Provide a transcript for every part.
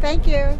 Thank you.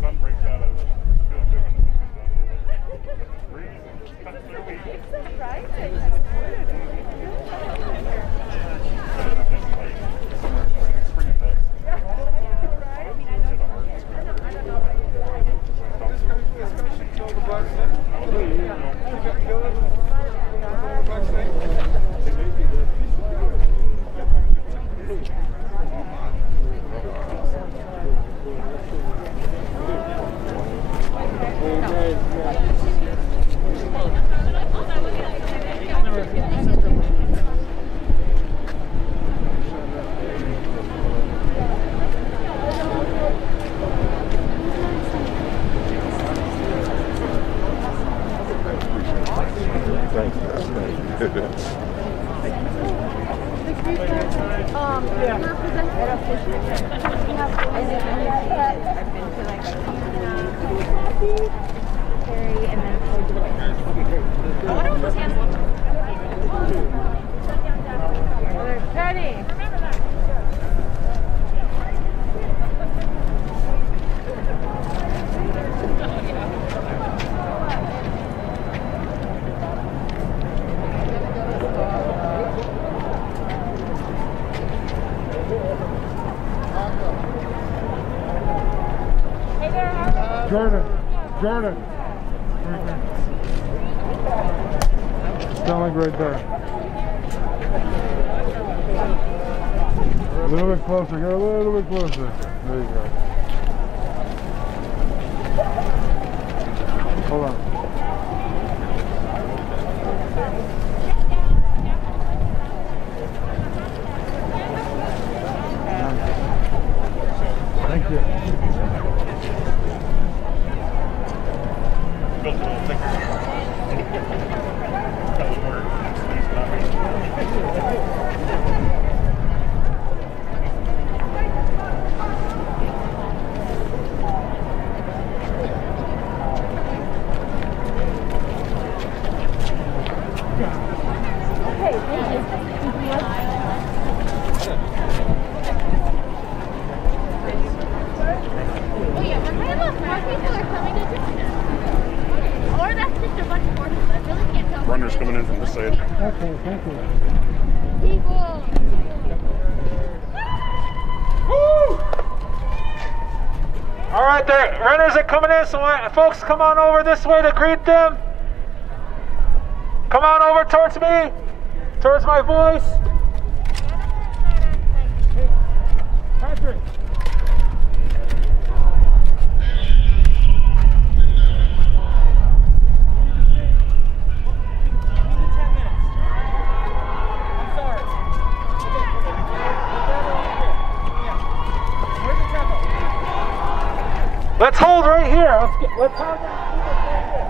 Sun breaks out of it. Feels different than something down a little bit. Breeze. Jordan. Stand right there. A little bit closer, get a little bit closer. There you go. Hold on. Thank you. Runners coming in from this side. Okay, thank you. People. Woo! All right, the runners are coming in, so folks come on over this way to greet them. Come on over towards me, towards my voice. Hey, Patrick. Let's hold right here. Let's hold right here.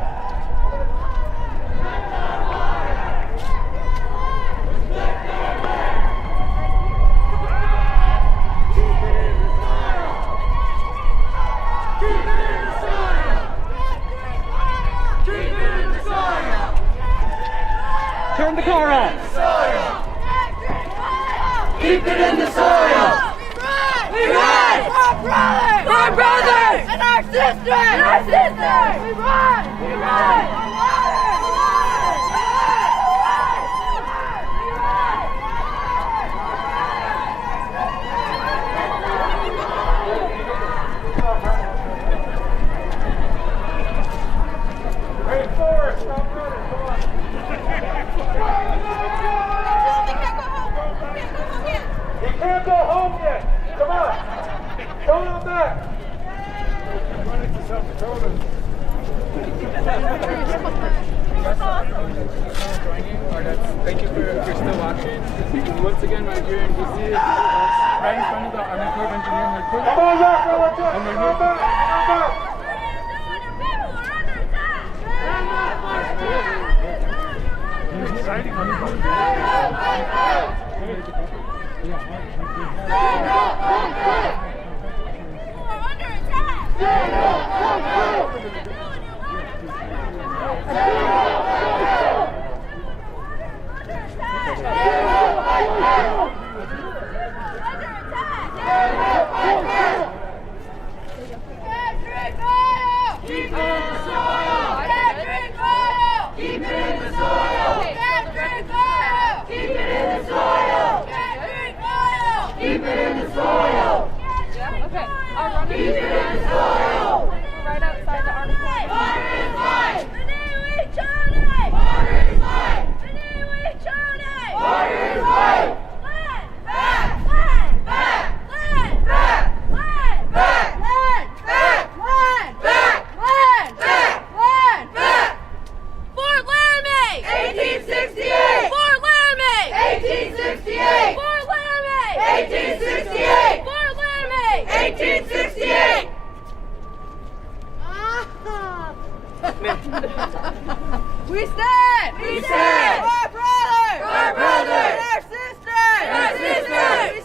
Turn the car off. Keep it in the soil. We rise. Our brothers. And our sisters. We rise. Hey, Forrest, stop running. Come on. You can't go home yet. Come on. Come on back. Running to South Dakota. Thank you for if you're still watching. Once again, right here in DC, right in front of the Army Corps of Engineers headquarters. Come on, Yaka, let's go. Come back. We stand! Our brothers! Our sisters!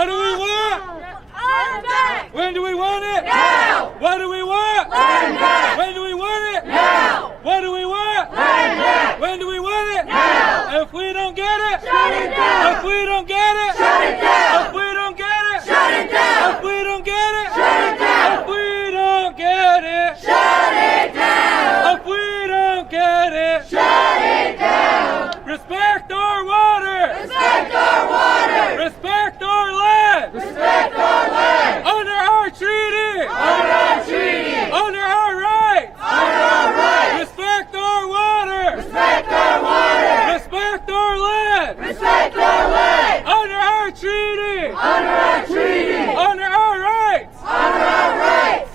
What do we want? Land back! When do we want it? Now! What do we want? Land back! When do we want it? Now! What do we want? Land back! When do we want it? Now! If we don't get it, Shut it down! if we don't get it, Shut it down! if we don't get it, Shut it down! if we don't get it, Shut it down! if we don't get it, Shut it down! if we don't get it, Shut it down! respect our water, Respect our water! respect our land, Respect our land! honor our treaty, Honor our treaty! honor our rights, Honor our rights! respect our water, Respect our water! respect our land, Respect our land! honor our treaty, Honor our treaty! honor our rights. Honor our rights!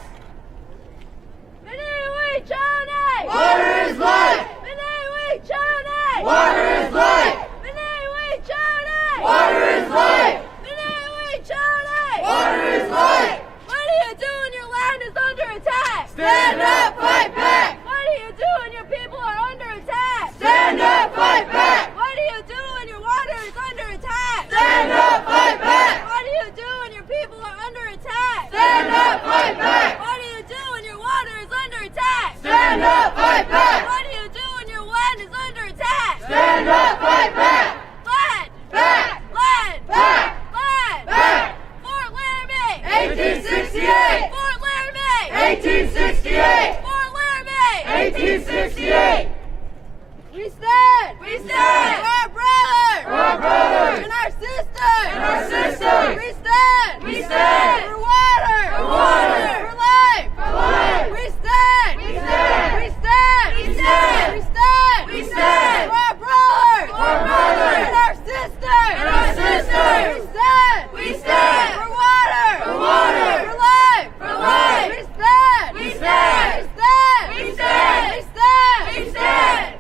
Water is life! Water is life! Water is life! Water is life! What do you do when your land is under attack? Stand up, fight back! What do you do when your people are under attack? Stand up, fight back! What do you do when your water is under attack? Stand up, fight back! What do you do when your people are under attack? Stand up, fight back! What do you do when your water is under attack? Stand up, fight back! What do you do when your land is under attack? Stand up, fight back! Land! Back! Land! Back! Land! Back! Fort Laramie! 1868! Fort Laramie! 1868! Fort Laramie! 1868! We stand! We stand! For our brothers! For our brothers! And our sisters! And our sisters! We stand! We stand! For water! For water! For life! For life! We stand! We stand! We stand! We stand! We stand! We stand! For our brothers! For our brothers! And our sisters! And our sisters! We stand! We stand! For water! For water! For life! For life! We stand! We stand! We stand! We stand! We stand! We stand!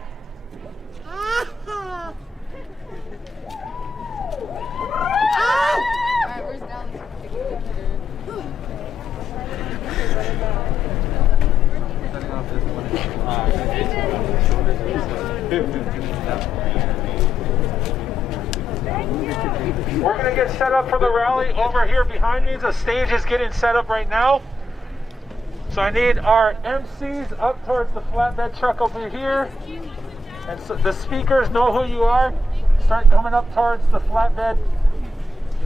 We're going to get set up for the rally over here behind me. The stage is getting set up right now. So I need our MCs up towards the flatbed truck over here. And so the speakers know who you are. Start coming up towards the flatbed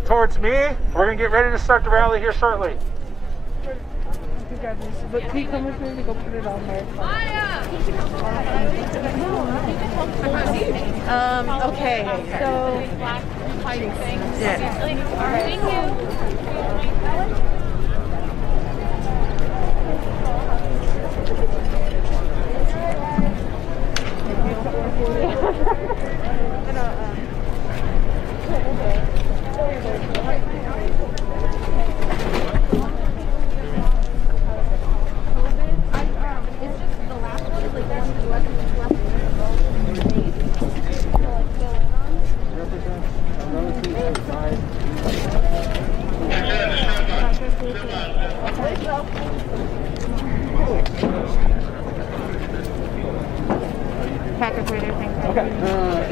towards me. We're going to get ready to start the rally here shortly. But can you come with me to go put it on there? Okay. So, Okay.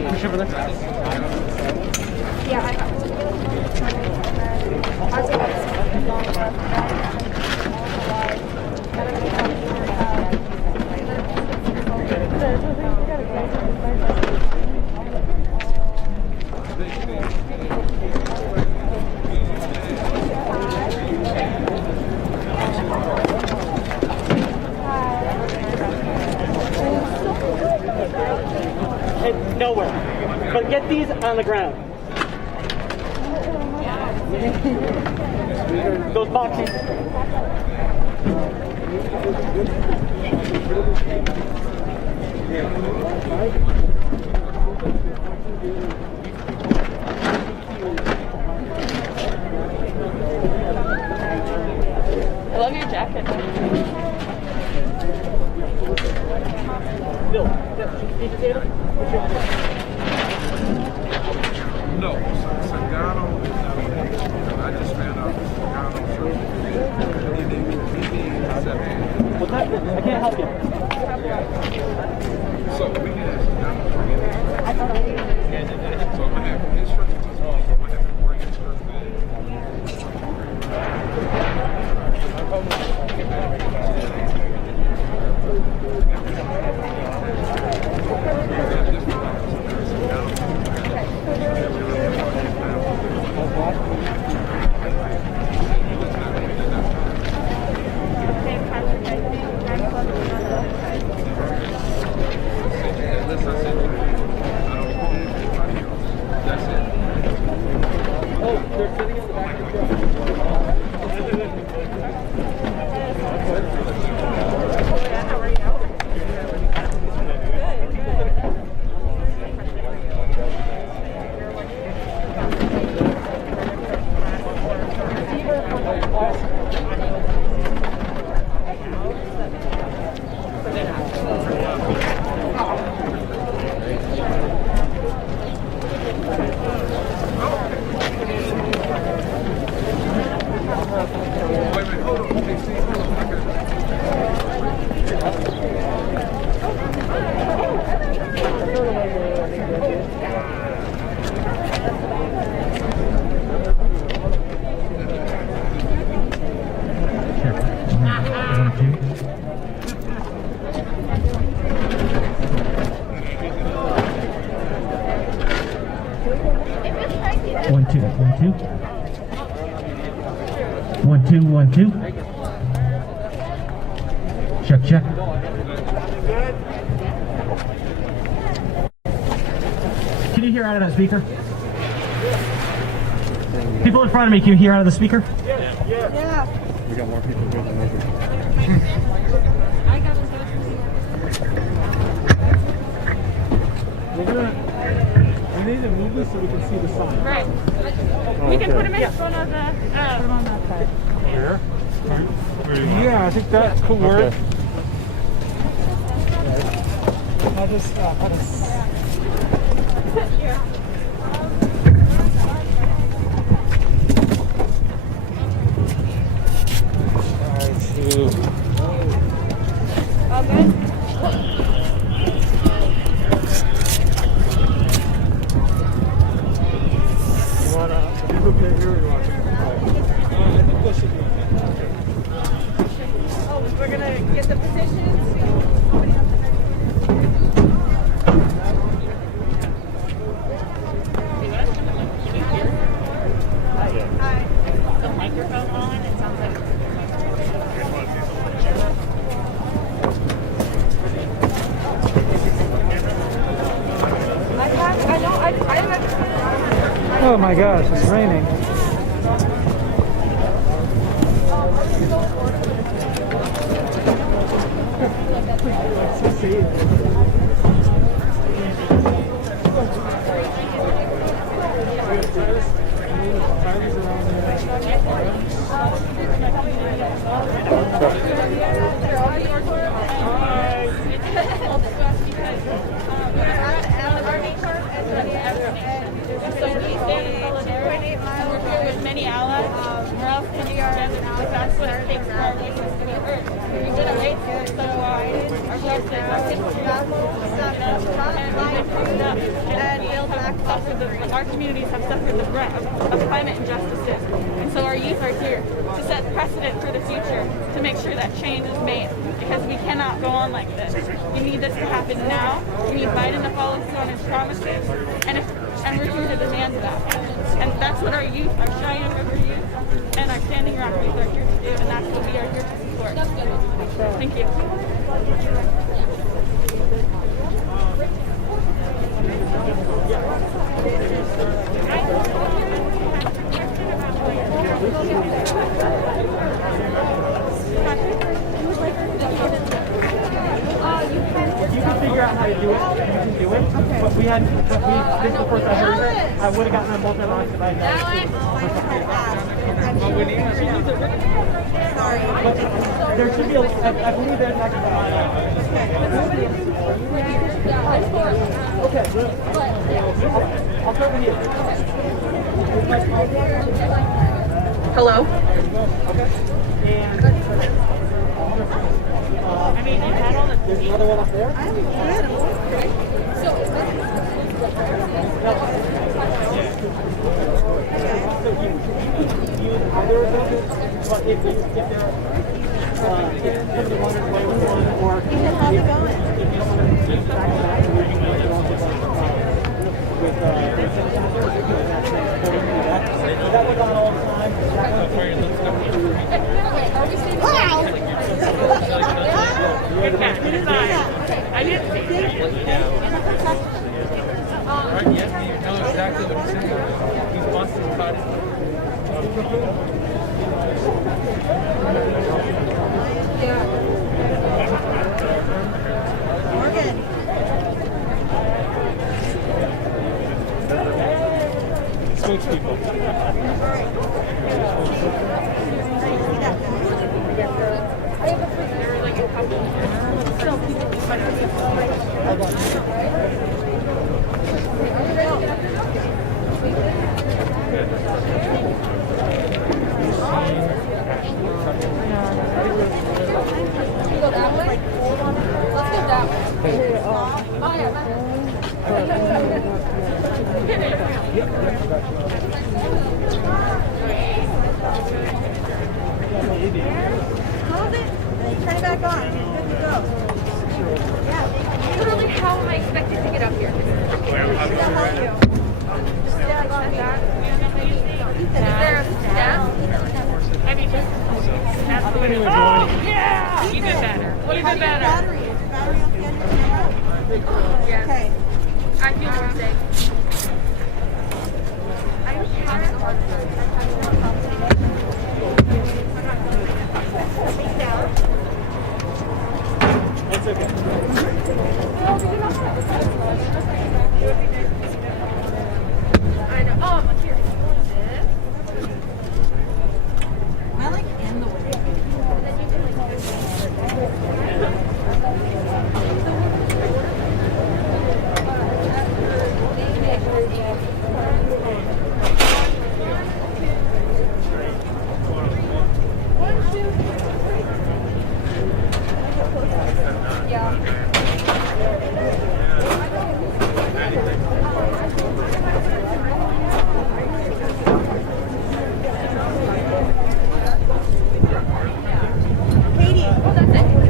Push over there. Nowhere. But get these on the ground. Those boxes. I love your jacket. Bill, No, Sagano is not a name. I just found out Sagano what's that? I can't help you. So we can ask Sagano. 1 2 1 2 1 2 1 2. Check check. Can you hear out of that speaker? People in front of me, can you hear out of the speaker? Yeah. We got more people going than over. We need to move this so we can see the sign. Right. We can put them in front of the. Put them on that side. Here? Yeah, I think that could work. I'll just. All good? We're gonna get the petitions. The microphone on, it sounds like. Oh my gosh, it's raining. We're here with many allies. We're all sitting together because that's what it takes for our voices to be heard. We've been away for so long. Our voices, our history, and we've been proved up and built back our communities have suffered the brunt of climate injustices. And so our youth are here to set precedent for the future, to make sure that change is made. Because we cannot go on like this. We need this to happen now. We need Biden to follow through on his promises. And we're here to demand that. And that's what our youth, our Cheyenne River youth, and our Standing Rock youth are here to do, and that's what we are here to support. Thank you. You can figure out how to do it. You can do it. Okay. But this is the first I heard it. I would have gotten them both at once if I had. But there should be I believe there's like okay. I'll start with you. Hello? Okay. And there's another one up there. I'm good. Either of those, but if they're somebody wonders what it was on, or if you don't want to keep track of that, you can make it also with that was on all the time. Wow! I didn't see it. Yes, you know exactly what he's saying. He's busting cut. Morgan. Spokespeople. There were like a couple. Go that way? Let's go that way. Oh, yeah. Hold it. Turn it back on. Good to go. Yeah. Literally, how am I expected to get up here? How are you? Katie,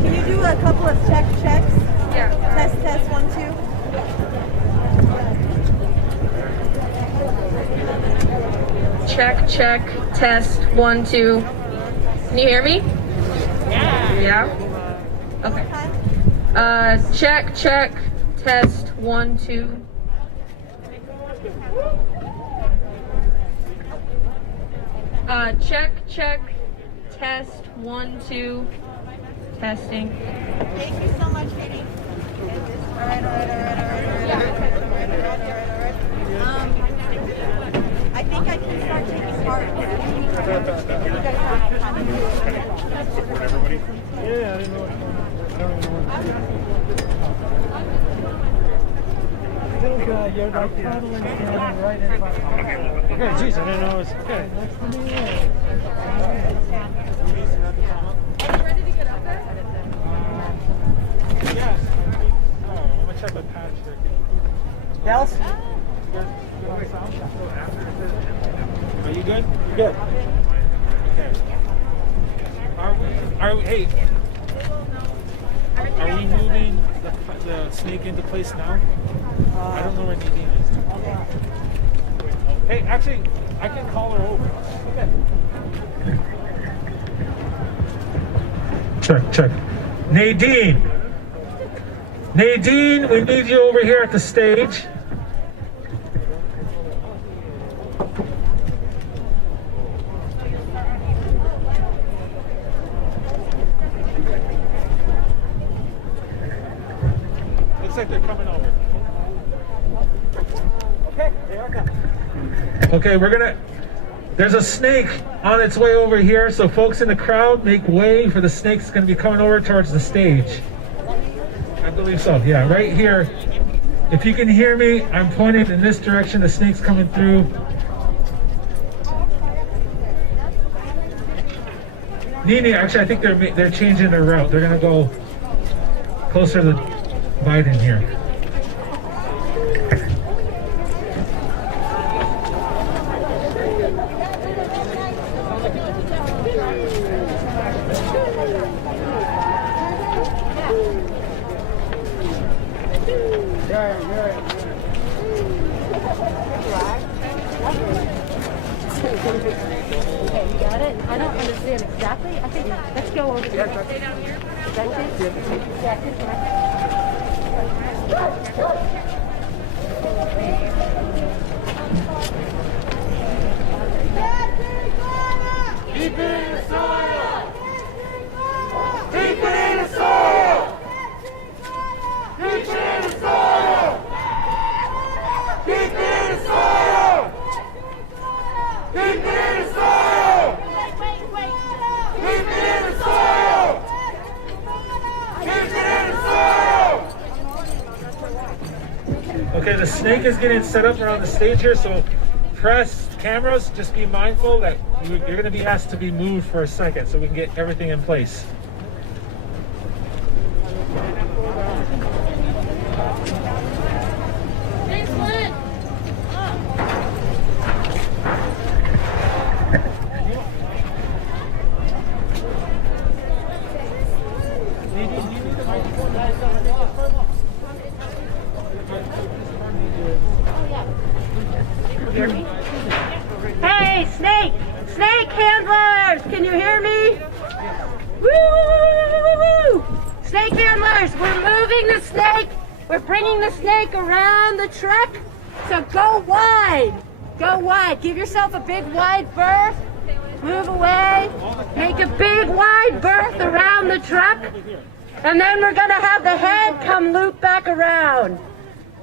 can you do a couple of checks? Yeah. Test, 1, 2. Check, test, 1, 2. Can you hear me? Yeah. Okay. Check, test, 1, 2. Check, test, 1, 2. Testing. Thank you so much, Katie. All right. I think I can start taking part. You guys have time. Support everybody? Yeah, I didn't know what. I don't even know what to do. You're like totally standing right in front of me. Okay, geez, I didn't know it was. Okay. Nice to meet you. Are you ready to get up there? Yes. I'm gonna check the patch there. Dallas? Are you good? Good. Okay. Hey, are we moving the snake into place now? I don't know where Nadine is. Hey, actually, I can call her over. Okay. Check. Nadine, we need you over here at the stage. Looks like they're coming over. Okay, they are coming. Okay, there's a snake on its way over here, so folks in the crowd, make way for the snake that's going to be coming over towards the stage. I believe so, yeah, right here. If you can hear me, I'm pointing in this direction, the snake's coming through. Nini, actually, I think they're changing their route. They're going to go closer to Biden here. Okay, you got it? I don't understand exactly. I think let's go over there. Stay down here for now? That's Keep it in the soil! Keep it in the soil! Keep it in the soil! Keep it in the soil! Keep it in the soil! Keep it in the soil! Keep it in the soil! Okay, the snake is getting set up around the stage here, so press cameras, just be mindful that you're going to be asked to be moved for a second so we can get everything in place. Jacelyn! Hey, snake handlers, can you hear me? Woo! Snake handlers, we're moving the snake. We're bringing the snake around the truck. So go wide. Go wide. Give yourself a big wide berth. Move away. Make a big wide berth around the truck. And then we're going to have the head come loop back around.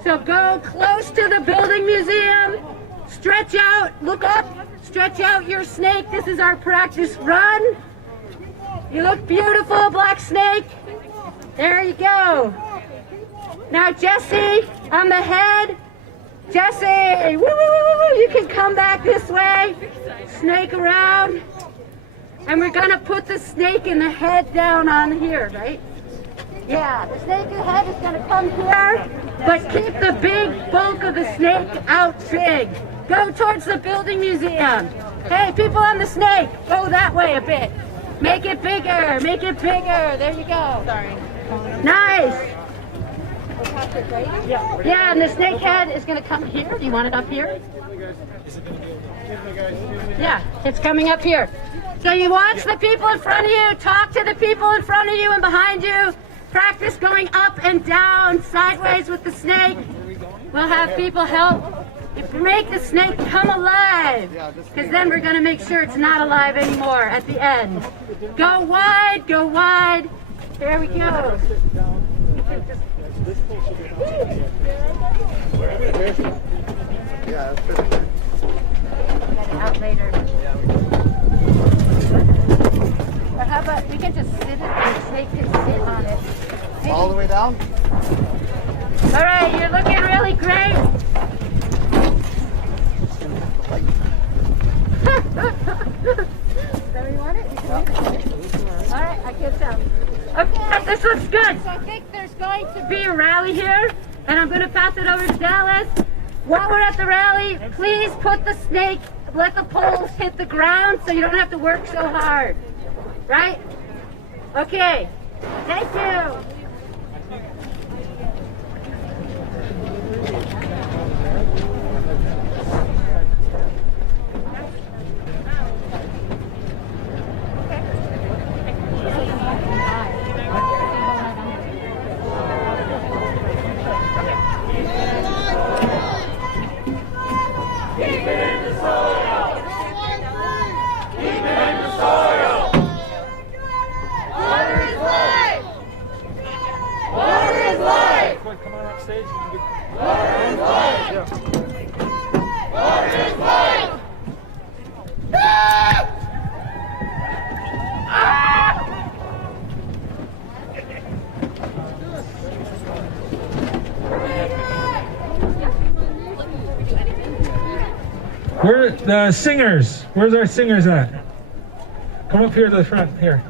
So go close to the building museum. Stretch out. Look up. Stretch out your snake. This is our practice run. You look beautiful, Black Snake. There you go. Now, Jesse, on the head, Jesse, woo, woo, woo, woo, you can come back this way. Snake around. And we're gonna put the snake in the head down on here, right? Yeah, the snake in the head is gonna come here, but keep the big bulk of the snake out big. Go towards the building museum. Hey, people on the snake, go that way a bit. Make it bigger, make it bigger. There you go. Sorry. Nice. Yeah, and the snake head is going to come here. Do you want it up here? Yeah, it's coming up here. So you watch the people in front of you, talk to the people in front of you and behind you. Practice going up and down, sideways with the snake. We'll have people help. Make the snake come alive, because then we're going to make sure it's not alive anymore at the end. Go wide, go wide. There we go. Yeah, that's good. Get it out later. Or how about we can just sit it, the snake can sit on it. Maybe. All the way down? All right, you're looking really great. So you want it? You can leave it. All right, I can't tell. Okay, this looks good. So I think there's going to be a rally here, and I'm going to pass it over to Dallas. While we're at the rally, please put the snake, let the poles hit the ground so you don't have to work so hard. Right? Okay. Thank you. Where the singers? Where's our singers at? Come up here to the front here.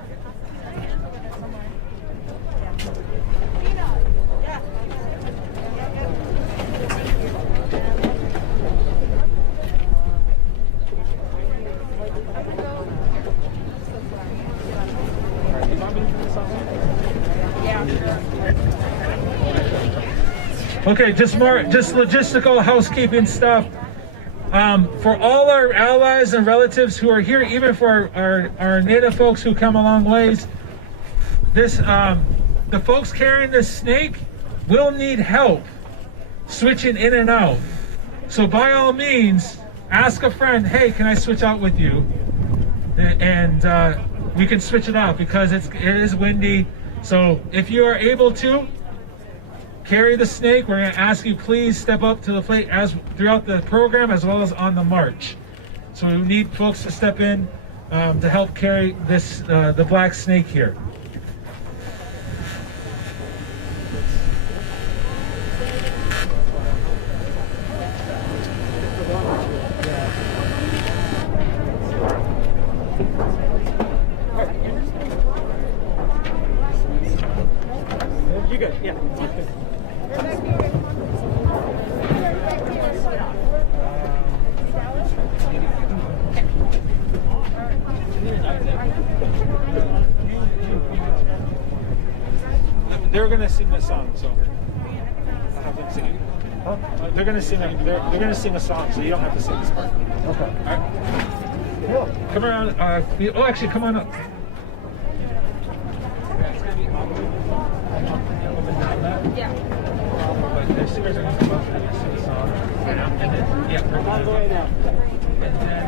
Okay, just logistical housekeeping stuff. For all our allies and relatives who are here, even for our native folks who come a long ways, the folks carrying this snake will need help switching in and out. So by all means, ask a friend, hey, can I switch out with you? And we can switch it out because it is windy. So if you are able to, carry the snake. We're going to ask you please step up to the plate throughout the program as well as on the march. So we need folks to step in to help carry this the black snake here. You good? Yeah. They're gonna sing the song, so I'll have them sing it. Huh? They're gonna sing a song, so you don't have to sing this part. Okay. All right. Come around. Actually, come on up. Yeah. But the singers are gonna come up and sing a song, and then yeah, All the way down. and then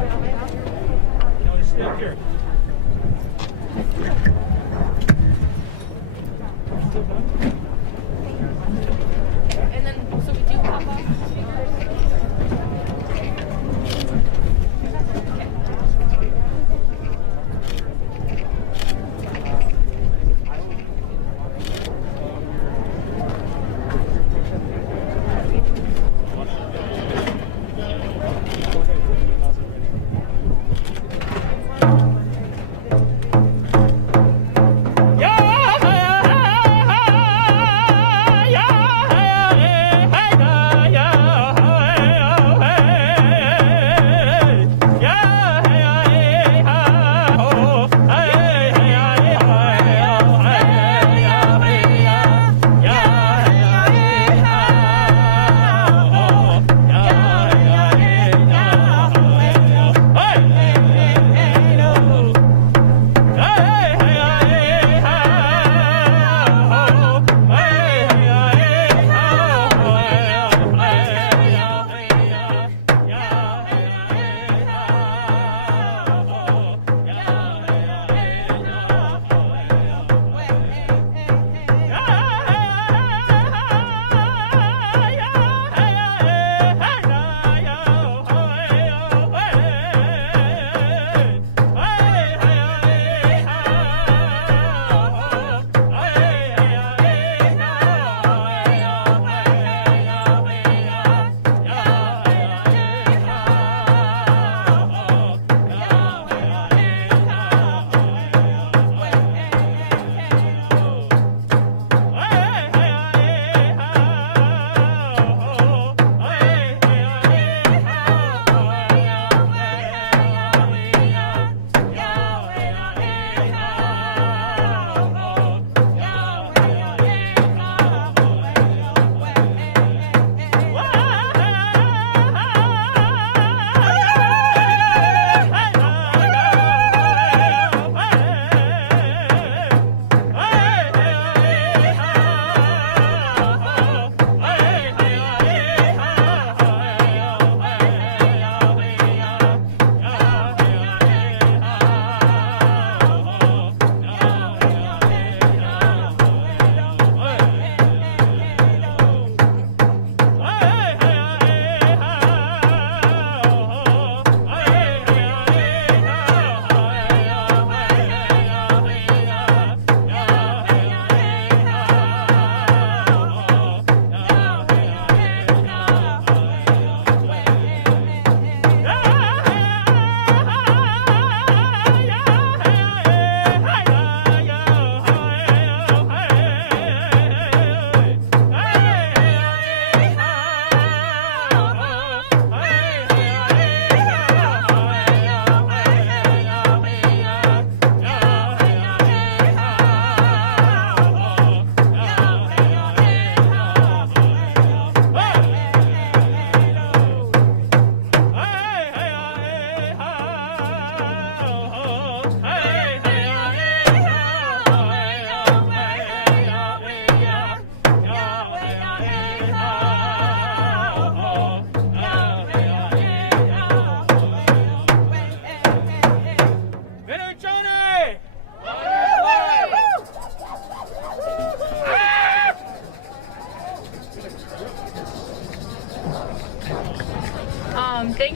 you want to stay up here. And then, so we do pop off.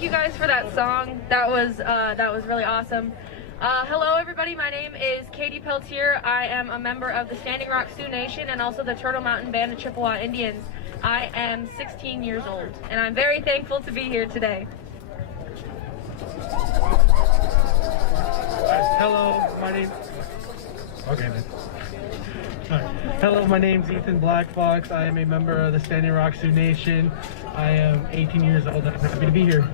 thank you guys for that song. That was really awesome. Hello everybody, my name is Katie Pelletier. I am a member of the Standing Rock Sioux Nation and also the Turtle Mountain Band of Chippewa Indians. I am 16 years old and I'm very thankful to be here today. Hello, my name. Okay, man. Hello, my name's Ethan Blackfox. I am a member of the Standing Rock Sioux Nation. I am 18 years old and I'm happy to be here.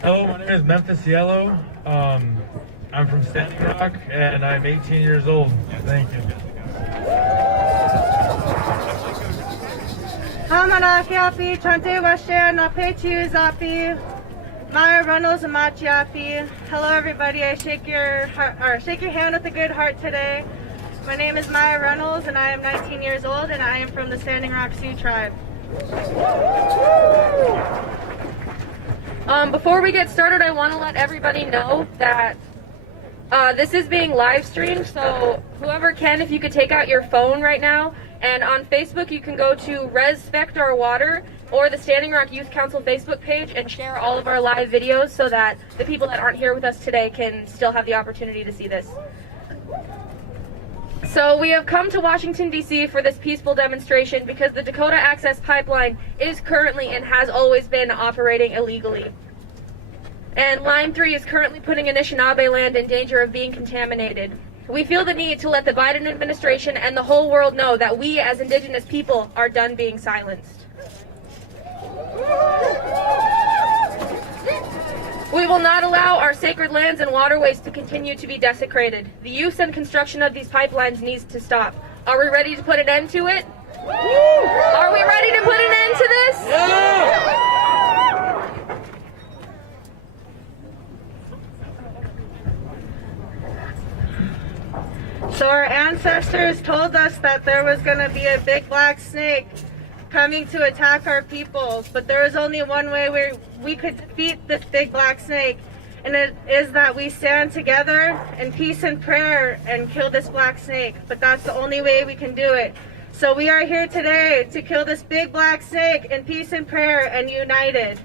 Hello, my name is Memphis Yellow. I'm from Standing Rock and I'm 18 years old. Thank you. Hamanakiapi, Chante Washer, Napetu Zapi, Maya Reynolds and Machiapi. Hello everybody, I shake your hand with a good heart today. My name is Maya Reynolds and I am 19 years old and I am from the Standing Rock Sioux tribe. Before we get started, I want to let everybody know that this is being live streamed, so whoever can, if you could take out your phone right now, and on Facebook you can go to Respect Our Water or the Standing Rock Youth Council Facebook page and share all of our live videos so that the people that aren't here with us today can still have the opportunity to see this. So we have come to Washington, D.C. for this peaceful demonstration because the Dakota Access Pipeline is currently and has always been operating illegally. And Line 3 is currently putting Anishinaabe land in danger of being contaminated. We feel the need to let the Biden administration and the whole world know that we as Indigenous people are done being silenced. We will not allow our sacred lands and waterways to continue to be desecrated. The use and construction of these pipelines needs to stop. Are we ready to put an end to it? Are we ready to put an end to this? Yeah. So our ancestors told us that there was going to be a big black snake coming to attack our people, but there is only one way we could defeat this big black snake, and it is that we stand together in peace and prayer and kill this black snake. But that's the only way we can do it. So we are here today to kill this big black snake in peace and prayer and united.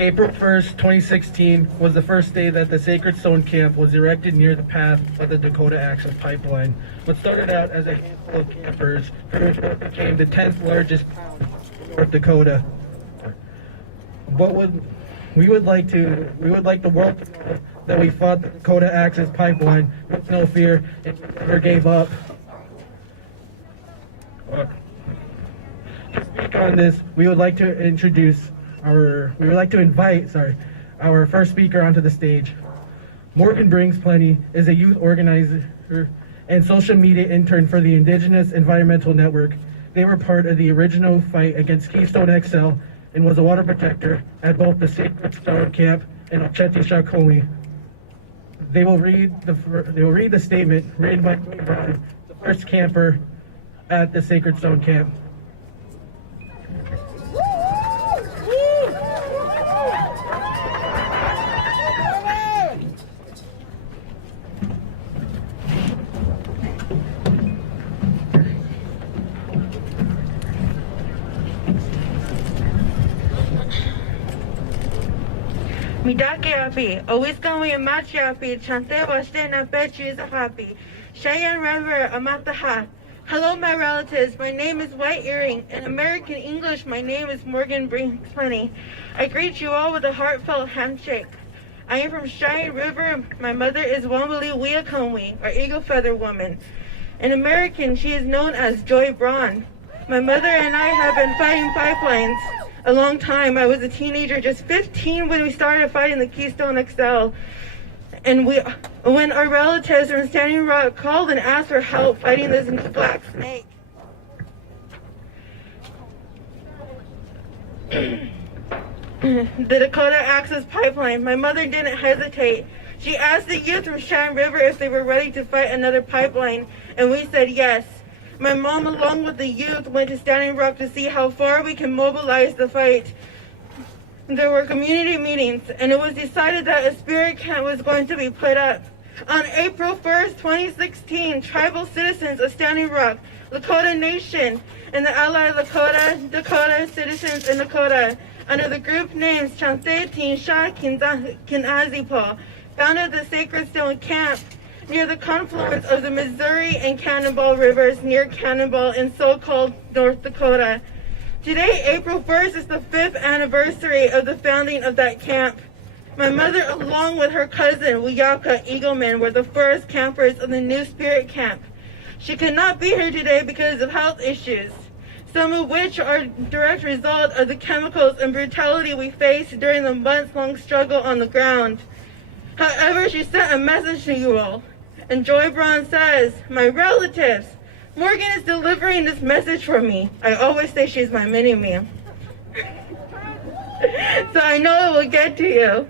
April 1st, 2016 was the first day that the Sacred Stone Camp was erected near the path of the Dakota Access Pipeline. What started out as a handful of campers became the 10th largest town in North Dakota. We would like the world to know that we fought the Dakota Access Pipeline with no fear and never gave up. To speak on this, we would like to invite our first speaker onto the stage. Morgan Brinks is a youth organizer and social media intern for the Indigenous Environmental Network. They were part of the original fight against Keystone XL and was a water protector at both the Sacred Stone Camp and Ocheti Shakomi. They will read the statement written by the first camper at the Sacred Stone Camp. Midakiapi, Owiskawi Machiapi, Chante Wastena Pechu Zahapi, Cheyenne River Amataha. Hello, my relatives. My name is White Earring. In American English, my name is Morgan Brinks. I greet you all with a heartfelt handshake. I am from Cheyenne River. My mother is Wambali Wiakonwi, or Eagle Feather Woman. In American, she is known as Joy Braun. My mother and I have been fighting pipelines a long time. I was a teenager, just 15, when we started fighting the Keystone XL. And when our relatives from Standing Rock called and asked for help fighting this black snake. The Dakota Access Pipeline. My mother didn't hesitate. She asked the youth from Cheyenne River if they were ready to fight another pipeline, and we said yes. My mom, along with the youth, went to Standing Rock to see how far we can mobilize the fight. There were community meetings, and it was decided that a spirit camp was going to be put up. On April 1st, 2016, tribal citizens of Standing Rock, Lakota Nation, and the allied Dakota citizens in Dakota, under the group names Chants, Tinsha, Kinazipo, founded the Sacred Stone Camp near the confluence of the Missouri and Cannonball rivers near Cannonball in so-called North Dakota. Today, April 1st, is the 5th anniversary of the founding of that camp. My mother, along with her cousin, Wabigan Ique, were the first campers of the New Spirit Camp. She could not be here today because of health issues, some of which are a direct result of the chemicals and brutality we faced during the months-long struggle on the ground. However, she sent a message to you all, and Joy Braun says, "My relatives, Morgan is delivering this message for me. I always say she's my mini-me. So I know it will get to you.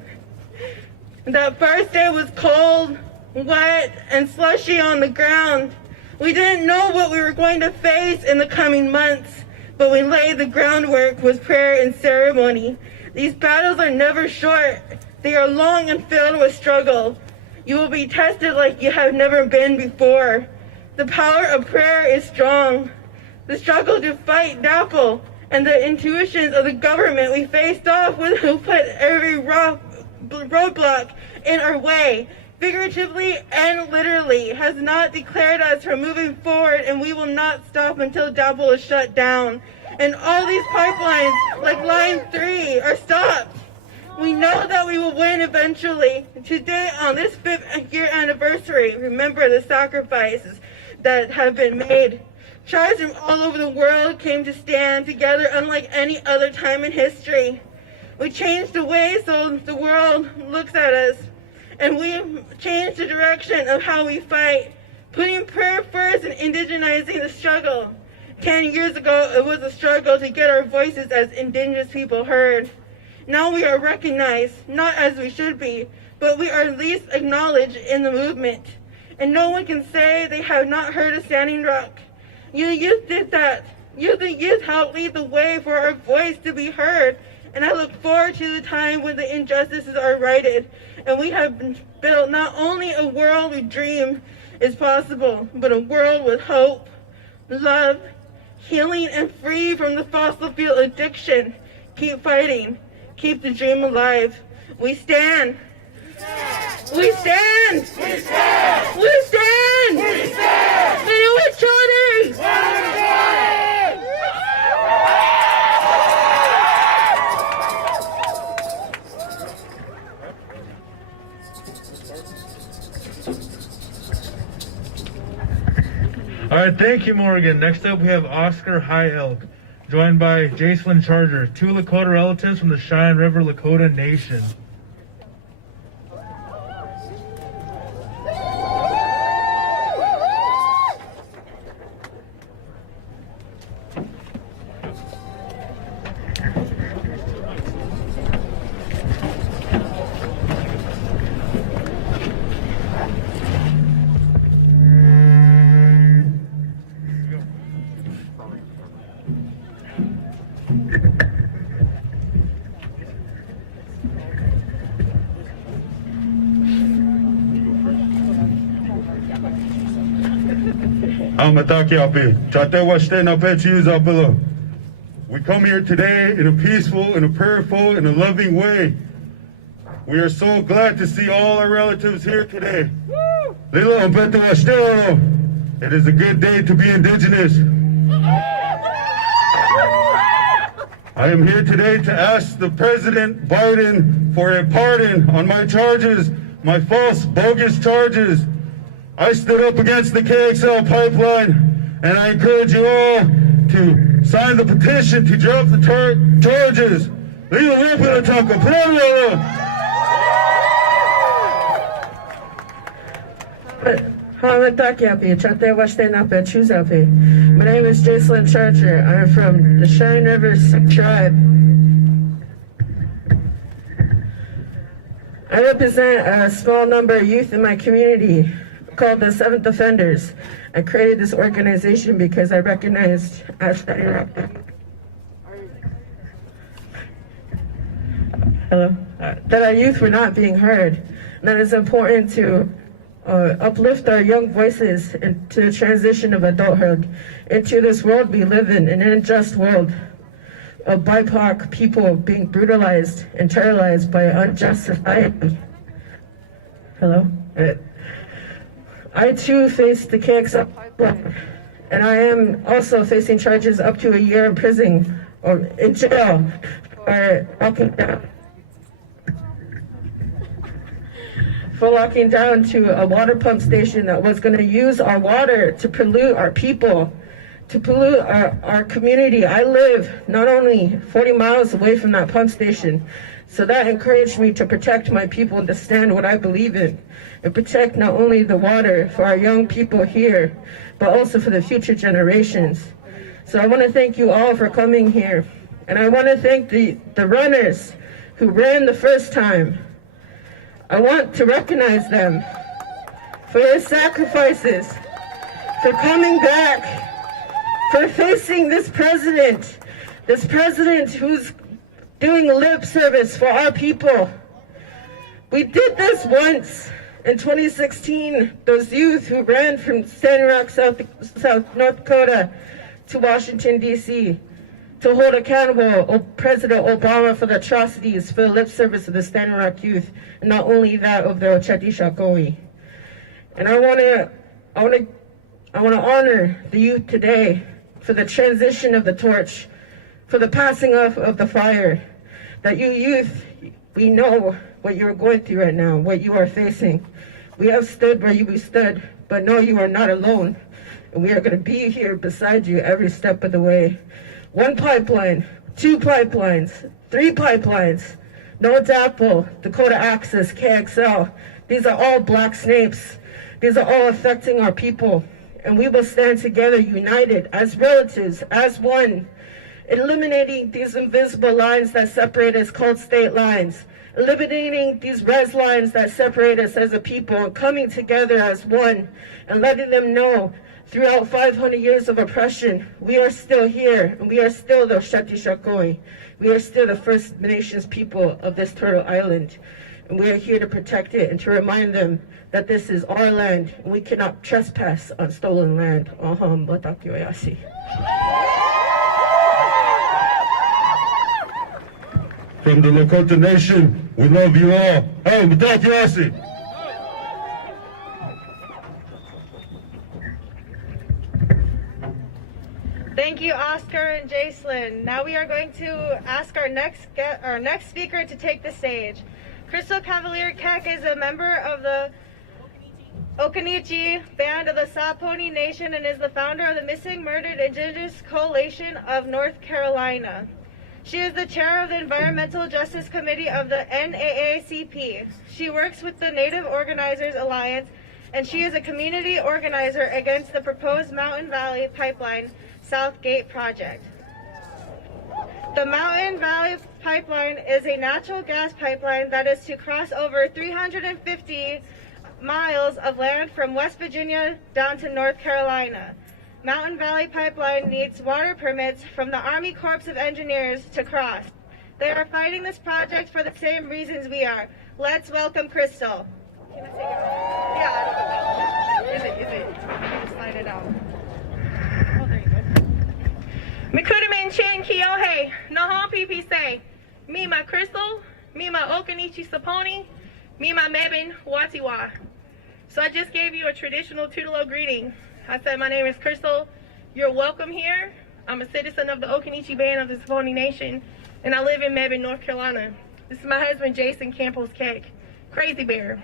That first day was cold, wet, and slushy on the ground. We didn't know what we were going to face in the coming months, but we laid the groundwork with prayer and ceremony. These battles are never short. They are long and filled with struggle. You will be tested like you have never been before. The power of prayer is strong. The struggle to fight DAPL and the intuitions of the government we faced off with who put every roadblock in our way, figuratively and literally, has not declared us from moving forward, and we will not stop until DAPL is shut down. And all these pipelines, like Line 3, are stopped. We know that we will win eventually. Today, on this 5th year anniversary, remember the sacrifices that have been made. Tribes from all over the world came to stand together unlike any other time in history. We changed the way so the world looks at us, and we changed the direction of how we fight, putting prayer first and indigenizing the struggle. 10 years ago, it was a struggle to get our voices as Indigenous people heard. Now we are recognized, not as we should be, but we are at least acknowledged in the movement. And no one can say they have not heard of Standing Rock. You youth did that. You the youth helped lead the way for our voice to be heard. And I look forward to the time when the injustices are righted, and we have built not only a world we dream is possible, but a world with hope, love, healing, and free from the fossil fuel addiction. Keep fighting. Keep the dream alive. We stand. We stand. We stand. We stand. We stand. All right, thank you, Morgan. Next up, we have Oscar High Elk, joined by Jacelyn Charger, 2 Lakota relatives from the Cheyenne River Lakota Nation. We come here today in a peaceful, in a prayerful, in a loving way. We are so glad to see all our relatives here today. It is a good day to be Indigenous. I am here today to ask the President Biden for a pardon on my charges, my false, bogus charges. I stood up against the KXL pipeline, and I encourage you all to sign the petition to drop the charges. My name is Jacelyn Charger. I'm from the Cheyenne River tribe. I represent a small number of youth in my community called the Seventh Offenders. I created this organization because I recognized that our youth were not being heard. And that it's important to uplift our young voices into the transition of adulthood, into this world we live in, an unjust world of BIPOC people being brutalized and terrorized by unjust society. Hello? I too face the KXL pipeline, and I am also facing charges up to a year in prison or in jail for locking down to a water pump station that was going to use our water to pollute our people, to pollute our community. I live not only 40 miles away from that pump station, so that encouraged me to protect my people and to stand what I believe in, and protect not only the water for our young people here, but also for the future generations. So I want to thank you all for coming here, and I want to thank the runners who ran the first time. I want to recognize them for their sacrifices, for coming back, for facing this president who's doing lip service for our people. We did this once in 2016, those youth who ran from Standing Rock, South North Dakota to Washington, D.C., to hold accountable President Obama for the atrocities, for the lip service of the Standing Rock youth, and not only that of the Ochati. And I want to honor the youth today for the transition of the torch, for the passing of the fire. That you youth, we know what you're going through right now, what you are facing. We have stood where you stood, but no, you are not alone. And we are going to be here beside you every step of the way. 1 pipeline, 2 pipelines, 3 pipelines, no DAPL, Dakota Access, KXL. These are all black snakes. These are all affecting our people. And we will stand together, united, as relatives, as one, eliminating these invisible lines that separate us called state lines, eliminating these res lines that separate us as a people, and coming together as one, and letting them know throughout 500 years of oppression, we are still here, and we are still the Ochati. We are still the First Nations people of this Turtle Island, and we are here to protect it and to remind them that this is our land, and we cannot trespass on stolen land. From the Lakota Nation, we love you all. Hey, Madakiasi! Thank you, Oscar and Jacelyn. Now we are going to ask our next speaker to take the stage. Crystal Cavalier Keck is a member of the Occaneechi band of the Saponi Nation and is the founder of the Missing Murdered Indigenous Coalition of North Carolina. She is the chair of the Environmental Justice Committee of the NAACP. She works with the Native Organizers Alliance, and she is a community organizer against the proposed Mountain Valley Pipeline South Gate project. The Mountain Valley Pipeline is a natural gas pipeline that is to cross over 350 miles of land from West Virginia down to North Carolina. Mountain Valley Pipeline needs water permits from the Army Corps of Engineers to cross. They are fighting this project for the same reasons we are. Let's welcome Crystal. Can I take it? Yeah, I don't know. Is it? I can slide it out. Oh, there you go. Mikudamin Chin Kiohe, Nahon Pipi say, me my Crystal, me my Okanichi Saponi, me my Mebin Watiwa. So I just gave you a traditional Tutelo greeting. I said, my name is Crystal. You're welcome here. I'm a citizen of the Occaneechi Band of the Saponi Nation, and I live in Mebane, North Carolina. This is my husband, Jason Campos Keck, Crazy Bear.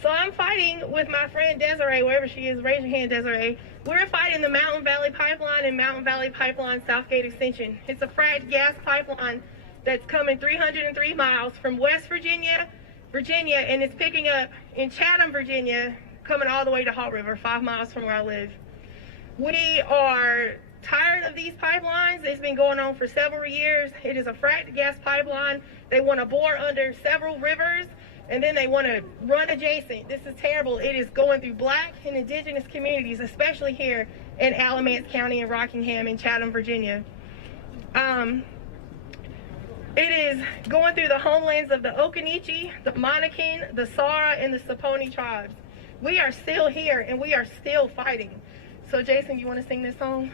So I'm fighting with my friend Desiree, wherever she is. Raise your hand, Desiree. We're fighting the Mountain Valley Pipeline and Mountain Valley Pipeline Southgate Extension. It's a fracked gas pipeline that's coming 303 miles from West Virginia, and it's picking up in Chatham, Virginia, coming all the way to Hot River, 5 miles from where I live. We are tired of these pipelines. It's been going on for several years. It is a fracked gas pipeline. They want to bore under several rivers, and then they want to run adjacent. This is terrible. It is going through Black and Indigenous communities, especially here in Alamance County and Rockingham in Chatham, Virginia. It It is going through the homelands of the Okanichi, the Monacan, the Sara, and the Saponi tribes. We are still here and we are still fighting. So Jason, you want to sing this song?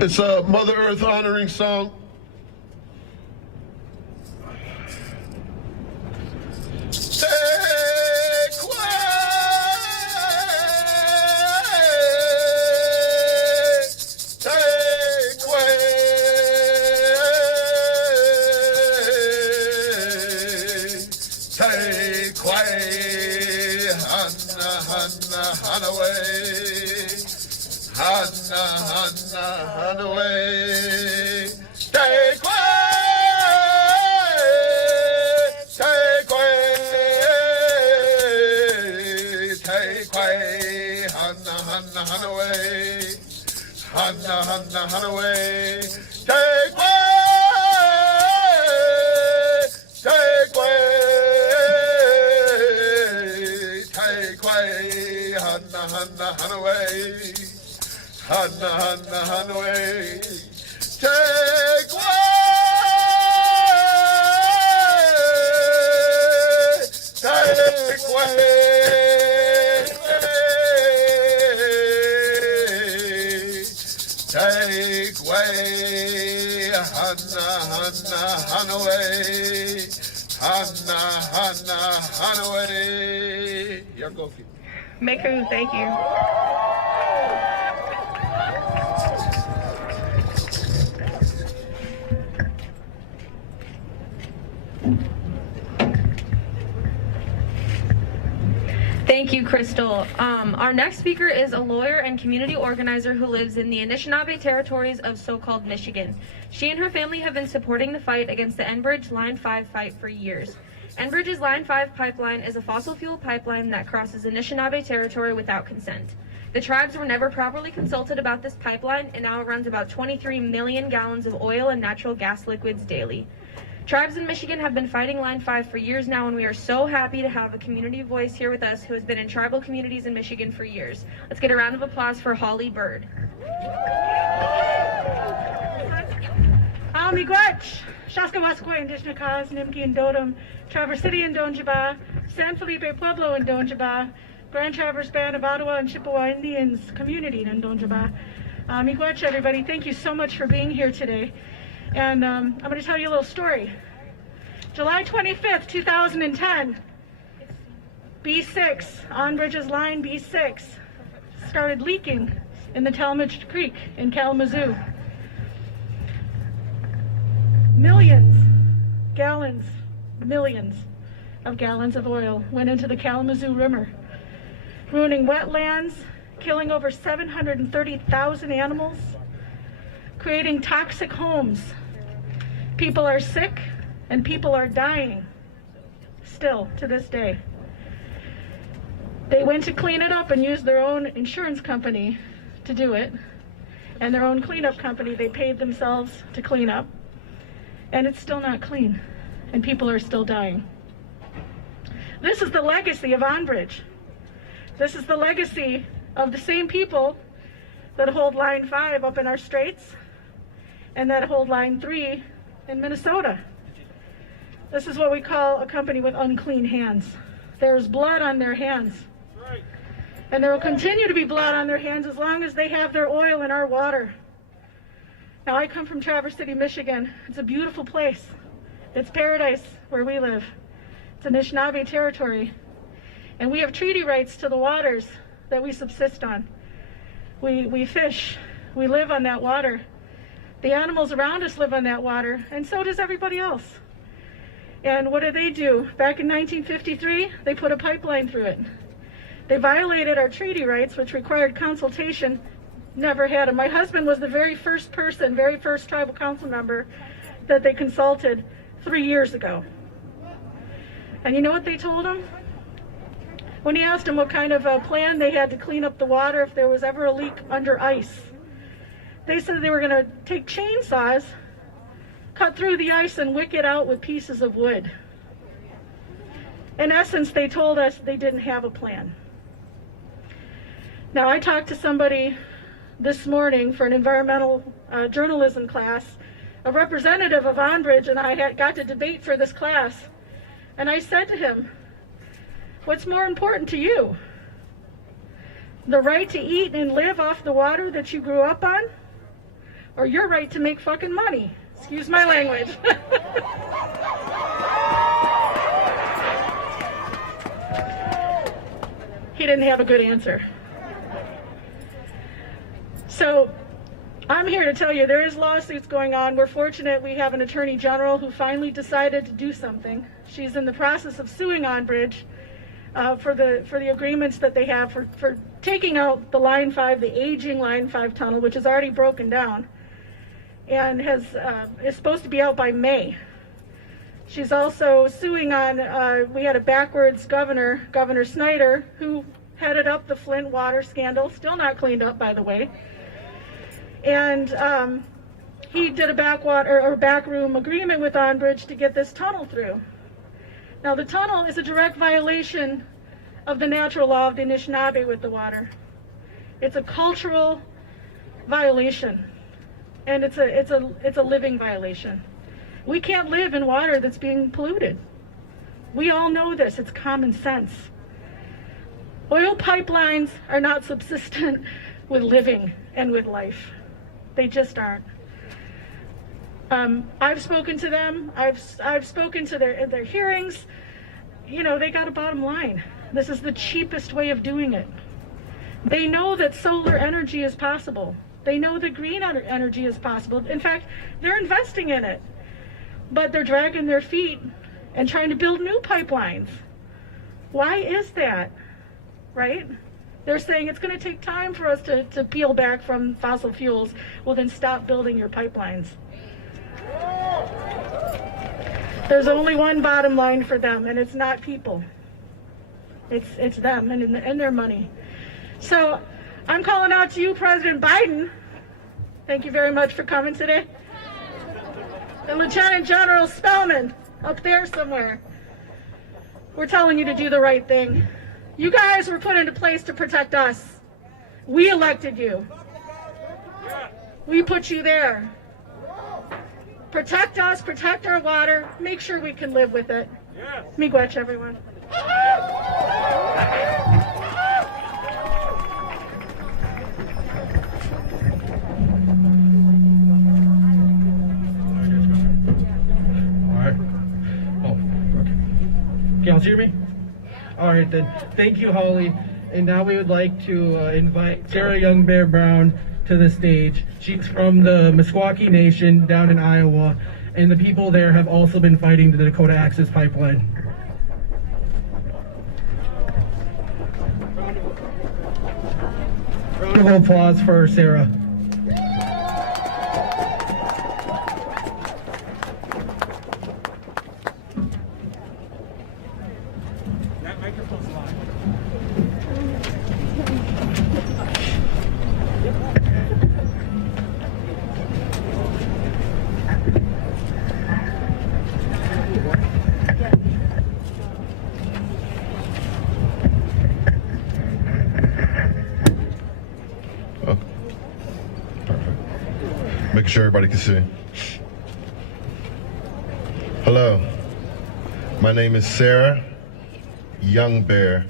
It's a Mother Earth honoring song. Meku, thank you. Thank you, Crystal. Our next speaker is a lawyer and community organizer who lives in the Anishinaabe territories of so-called Michigan. She and her family have been supporting the fight against the Enbridge Line 5 fight for years. Enbridge's Line 5 pipeline is a fossil fuel pipeline that crosses Anishinaabe territory without consent. The tribes were never properly consulted about this pipeline, and now it runs about 23 million gallons of oil and natural gas liquids daily. Tribes in Michigan have been fighting Line 5 for years now, and we are so happy to have a community voice here with us who has been in tribal communities in Michigan for years. Let's get a round of applause for Holly Bird. Miigwech, Shaskawaskwa, Indigenous Cause, Nimki and Dodom, Traverse City and Donjaba, San Felipe Pueblo and Donjaba, Grand Traverse Band of Ottawa and Chippewa Indians community in Donjaba. Miigwech, everybody, thank you so much for being here today. And I'm going to tell you a little story. July 25th, 2010, B6, on Bridges Line B6, started leaking in the Talmadge Creek in Kalamazoo. Millions of gallons of oil went into the Kalamazoo River, ruining wetlands, killing over 730,000 animals, creating toxic homes. People are sick and people are dying still to this day. They went to clean it up and used their own insurance company to do it, and their own cleanup company they paid themselves to clean up. And it's still not clean, and people are still dying. This is the legacy of Enbridge. This is the legacy of the same people that hold Line 5 up in our straits and that hold Line 3 in Minnesota. This is what we call a company with unclean hands. There's blood on their hands. And there will continue to be blood on their hands as long as they have their oil in our water. Now, I come from Traverse City, Michigan. It's a beautiful place. It's paradise where we live. It's Anishinaabe territory. And we have treaty rights to the waters that we subsist on. We fish. We live on that water. The animals around us live on that water, and so does everybody else. And what did they do? Back in 1953, they put a pipeline through it. They violated our treaty rights, which required consultation. Never had them. My husband was the very first tribal council member that they consulted 3 years ago. And you know what they told him? When he asked him what kind of a plan they had to clean up the water if there was ever a leak under ice, they said they were going to take chainsaws, cut through the ice, and wick it out with pieces of wood. In essence, they told us they didn't have a plan. Now, I talked to somebody this morning for an environmental journalism class, a representative of Onbridge, and I got to debate for this class. And I said to him, what's more important to you? The right to eat and live off the water that you grew up on? Or your right to make fucking money? Excuse my language. He didn't have a good answer. So I'm here to tell you there is lawsuits going on. We're fortunate we have an attorney general who finally decided to do something. She's in the process of suing Onbridge for the agreements that they have for taking out the Line 5, the aging Line 5 tunnel, which is already broken down and is supposed to be out by May. She's also suing on, we had a backwards governor, Governor Snyder, who headed up the Flint water scandal, still not cleaned up, by the way. And he did a backroom agreement with Onbridge to get this tunnel through. Now, the tunnel is a direct violation of the natural law of the Anishinaabe with the water. It's a cultural violation, and it's a living violation. We can't live in water that's being polluted. We all know this. It's common sense. Oil pipelines are not subsistent with living and with life. They just aren't. I've spoken to them. I've spoken to their hearings. You know, they got a bottom line. This is the cheapest way of doing it. They know that solar energy is possible. They know that green energy is possible. In fact, they're investing in it. But they're dragging their feet and trying to build new pipelines. Why is that? Right? They're saying it's going to take time for us to peel back from fossil fuels. Well, then stop building your pipelines. There's only one bottom line for them, and it's not people. It's them and their money. So I'm calling out to you, President Biden. Thank you very much for coming today. And Lieutenant General Spellman, up there somewhere. We're telling you to do the right thing. You guys were put into place to protect us. We elected you. We put you there. Protect us, protect our water, make sure we can live with it. Miigwech, everyone. Can y'all hear me? All right then. Thank you, Holly. And now we would like to invite Sara Youngbear Brown to the stage. She's from the Meskwaki Nation down in Iowa, and the people there have also been fighting the Dakota Access Pipeline. Round of applause for Sara. Making sure everybody can see. Hello, my name is Sara Youngbear,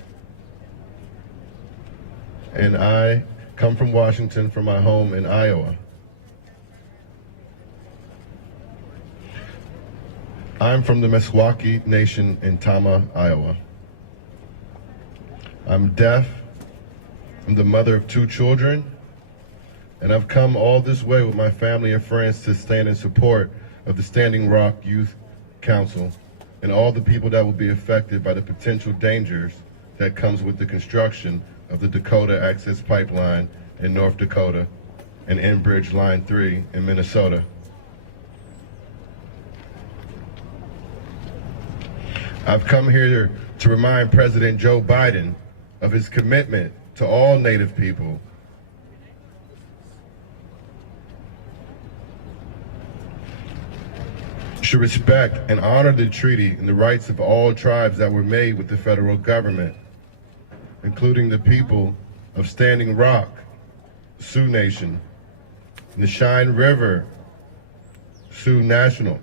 and I come from Washington from my home in Iowa. I'm from the Meskwaki Nation in Tama, Iowa. I'm deaf. I'm the mother of 2 children. And I've come all this way with my family and friends to stand in support of the Standing Rock Youth Council and all the people that will be affected by the potential dangers that comes with the construction of the Dakota Access Pipeline in North Dakota and Enbridge Line 3 in Minnesota. I've come here to remind President Joe Biden of his commitment to all Native people. should respect and honor the treaty and the rights of all tribes that were made with the federal government, including the people of Standing Rock, Sioux Nation, and the Cheyenne River, Sioux Nation,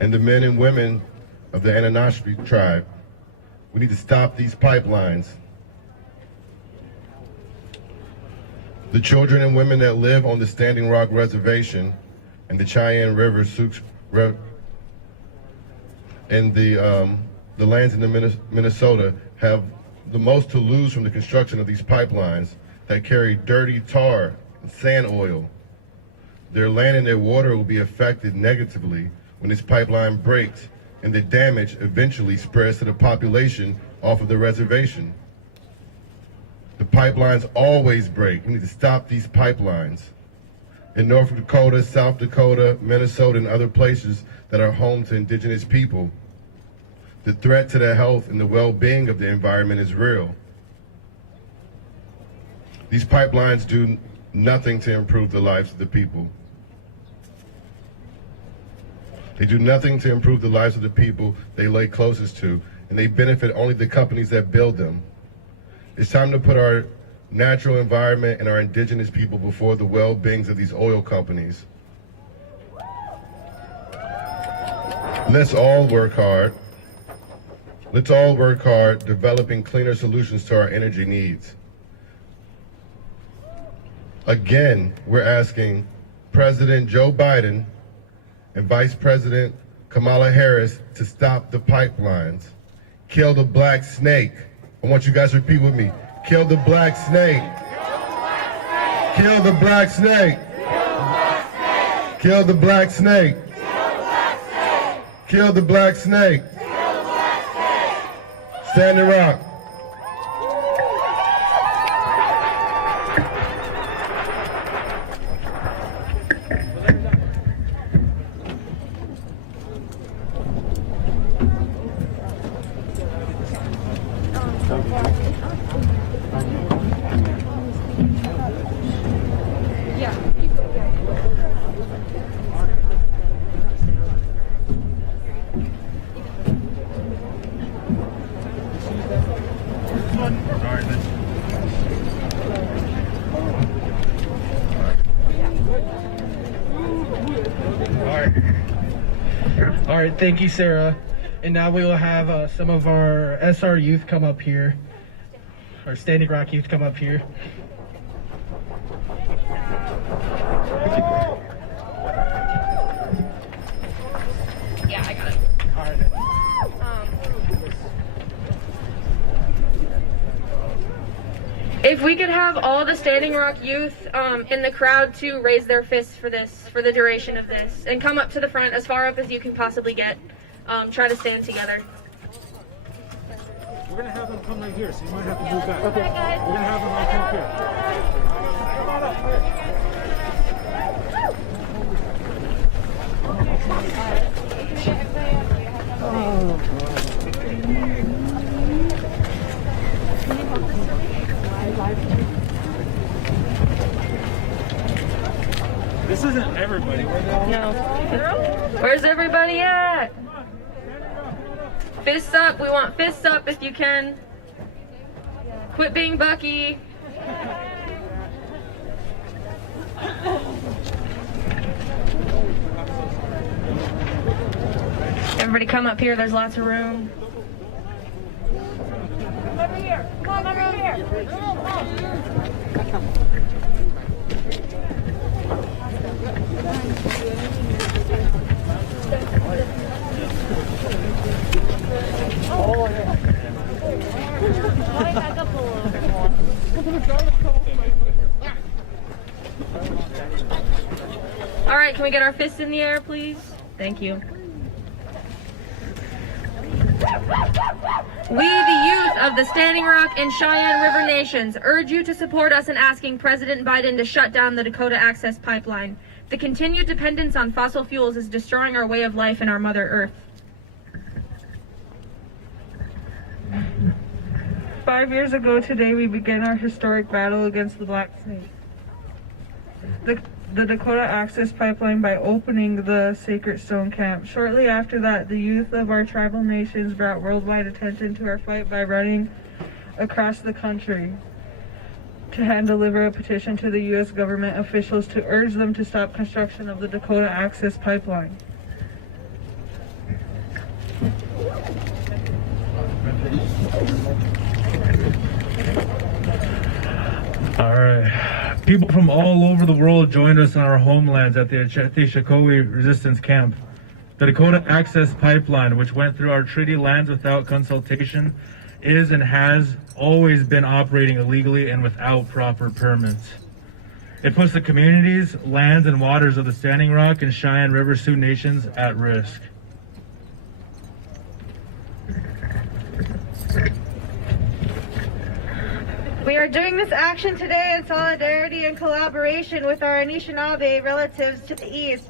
and the men and women of the Anishinaabe tribe. We need to stop these pipelines. The children and women that live on the Standing Rock Reservation and the Cheyenne River, and the lands in Minnesota have the most to lose from the construction of these pipelines that carry dirty tar and sand oil. Their land and their water will be affected negatively when this pipeline breaks, and the damage eventually spreads to the population off of the reservation. The pipelines always break. We need to stop these pipelines. In North Dakota, South Dakota, Minnesota, and other places that are home to indigenous people, the threat to their health and the well-being of the environment is real. These pipelines do nothing to improve the lives of the people. They do nothing to improve the lives of the people they lay closest to, and they benefit only the companies that build them. It's time to put our natural environment and our indigenous people before the well-beings of these oil companies. Let's all work hard. Let's all work hard developing cleaner solutions to our energy needs. Again, we're asking President Joe Biden and Vice President Kamala Harris to stop the pipelines. Kill the black snake. I want you guys to repeat with me. Kill the black snake. Kill the black snake. Kill the black snake. Kill the black snake. Standing Rock. All right, thank you, Sara. And now we will have some of our SR youth come up here, our Standing Rock youth come up here. Yeah, I got it. All right. If we could have all the Standing Rock youth in the crowd to raise their fists for this, for the duration of this, and come up to the front as far up as you can possibly get. Try to stand together. We're going to have them come right here, so you might have to move back. Okay. We're going to have them right come here. Come on up This isn't everybody. No. Where's everybody at? Fists up. We want fists up if you can. Quit being Bucky. Everybody come up here. There's lots of room. Come over here. Come over here. Oh, yeah. Back up a little bit more. All right, can we get our fists in the air, please? Thank you. We, the youth of the Standing Rock and Cheyenne River Nations, urge you to support us in asking President Biden to shut down the Dakota Access Pipeline. The continued dependence on fossil fuels is destroying our way of life and our Mother Earth. 5 years ago today, we began our historic battle against the Black Snake. the Dakota Access Pipeline by opening the Sacred Stone Camp. Shortly after that, the youth of our tribal nations brought worldwide attention to our fight by running across the country to hand deliver a petition to the U.S. government officials to urge them to stop construction of the Dakota Access Pipeline. All right. People from all over the world joined us in our homelands at the Anishinaabe Resistance Camp. The Dakota Access Pipeline, which went through our treaty lands without consultation, is and has always been operating illegally and without proper permits. It puts the communities, lands, and waters of the Standing Rock and Cheyenne River Sioux Nations at risk. We are doing this action today in solidarity and collaboration with our Anishinaabe relatives to the east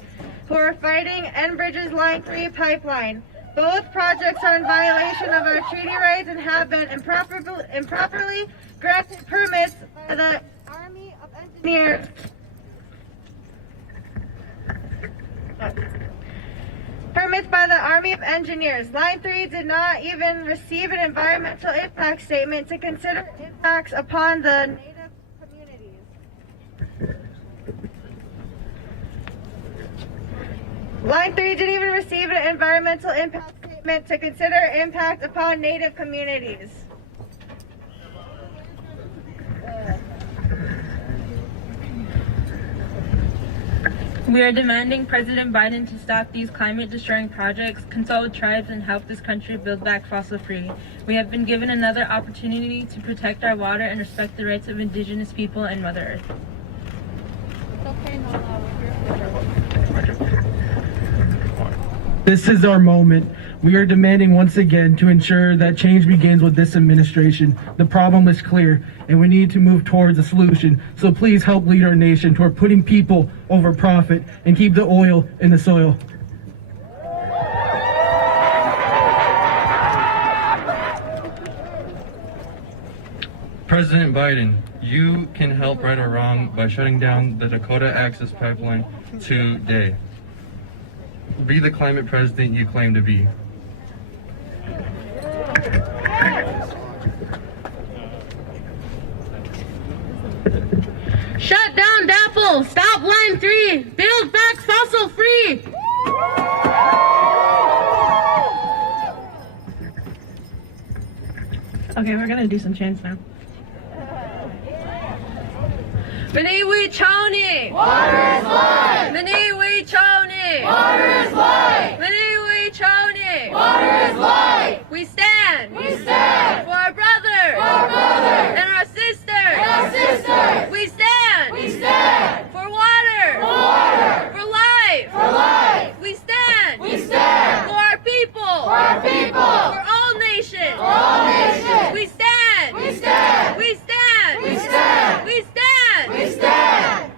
who are fighting Enbridge's Line 3 pipeline. Both projects are in violation of our treaty rights and have been improperly granted permits by the Army of Engineers. Line 3 did not even receive an environmental impact statement to consider impacts upon the native communities. Line 3 didn't even receive an environmental impact statement to consider impact upon native communities. We are demanding President Biden to stop these climate-destroying projects, consult with tribes, and help this country build back fossil-free. We have been given another opportunity to protect our water and respect the rights of Indigenous people and Mother Earth. This is our moment. We are demanding once again to ensure that change begins with this administration. The problem is clear, and we need to move towards a solution. So please help lead our nation toward putting people over profit and keep the oil in the soil. President Biden, you can help right or wrong by shutting down the Dakota Access Pipeline today. Be the climate president you claim to be. Shut down DAPL! Stop Line 3! Build back fossil free! Okay, we're gonna do some chants now. Maniwi Choni! Water is life! Maniwi Choni! Water is life! Maniwi Choni! Water is life! We stand! We stand! For our brothers! For our brothers! And our sisters! And our sisters! We stand! We stand! For water! For water! For life! For life! We stand! We stand! For our people! For our people! For all nations! For all nations! We stand! We stand! We stand! We stand! We stand! We stand!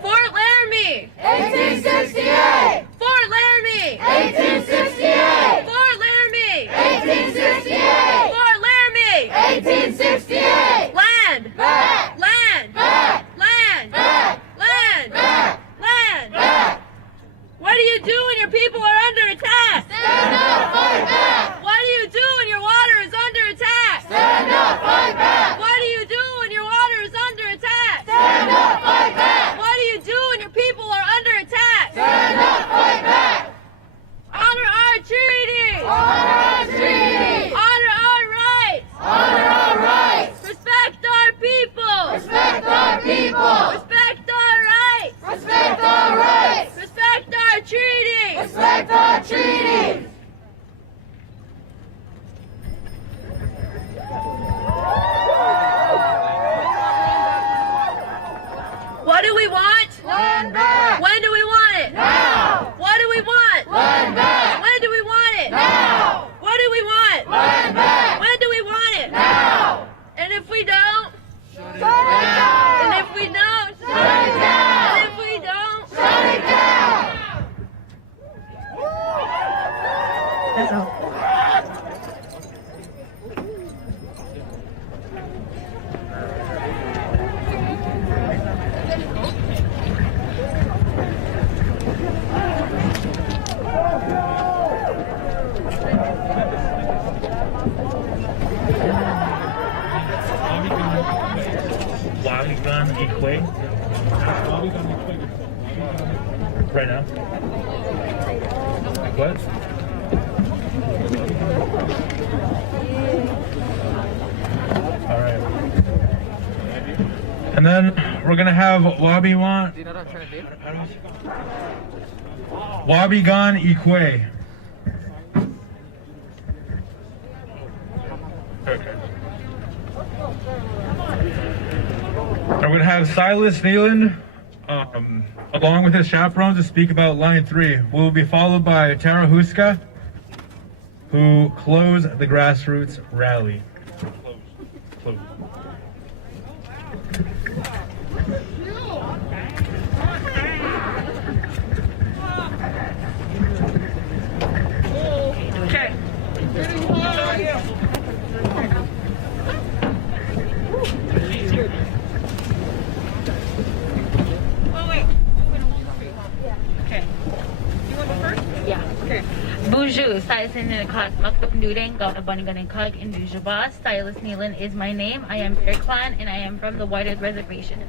Fort Laramie! 1868! Fort Laramie! 1868! Fort Laramie! 1868! Fort Laramie! 1868! Land! Back! Land! Back! Land! Back! Land! Back! Land! Back! What do you do when your people are under attack? Stand up, fight back! What do you do when your water is under attack? Stand up, fight back! What do you do when your water is under attack? Stand up, fight back! What do you do when your people are under attack? Stand up, fight back! Honor our treaty! Honor our treaty! Honor our rights! Honor our rights! Respect our people! Respect our people! Respect our rights! Respect our rights! Respect our treaties! Respect our treaties! What do we want? Land back! When do we want it? Now! What do we want? Land back! When do we want it? Now! What do we want? Land back! When do we want it? Now! And if we don't? Shut it down! And if we don't? Shut it down! And if we don't? Shut it down! That's all. Wabigan Ique. Right now. What? All right. And then we're gonna have Wabigan Ique. Okay. And we're gonna have Silas, Neelan, along with his chaperones, to speak about Line 3. We'll be followed by Tara Huska, who closed the grassroots rally. Close. Okay. Oh, wait. Okay. You want to go first? Yeah. Okay. Bonjour, Silas in the class. Makdudeng, got a bunny gun cog in Dujaba. Silas Neelan is my name. I am Bear Clan and I am from the Whited Reservation.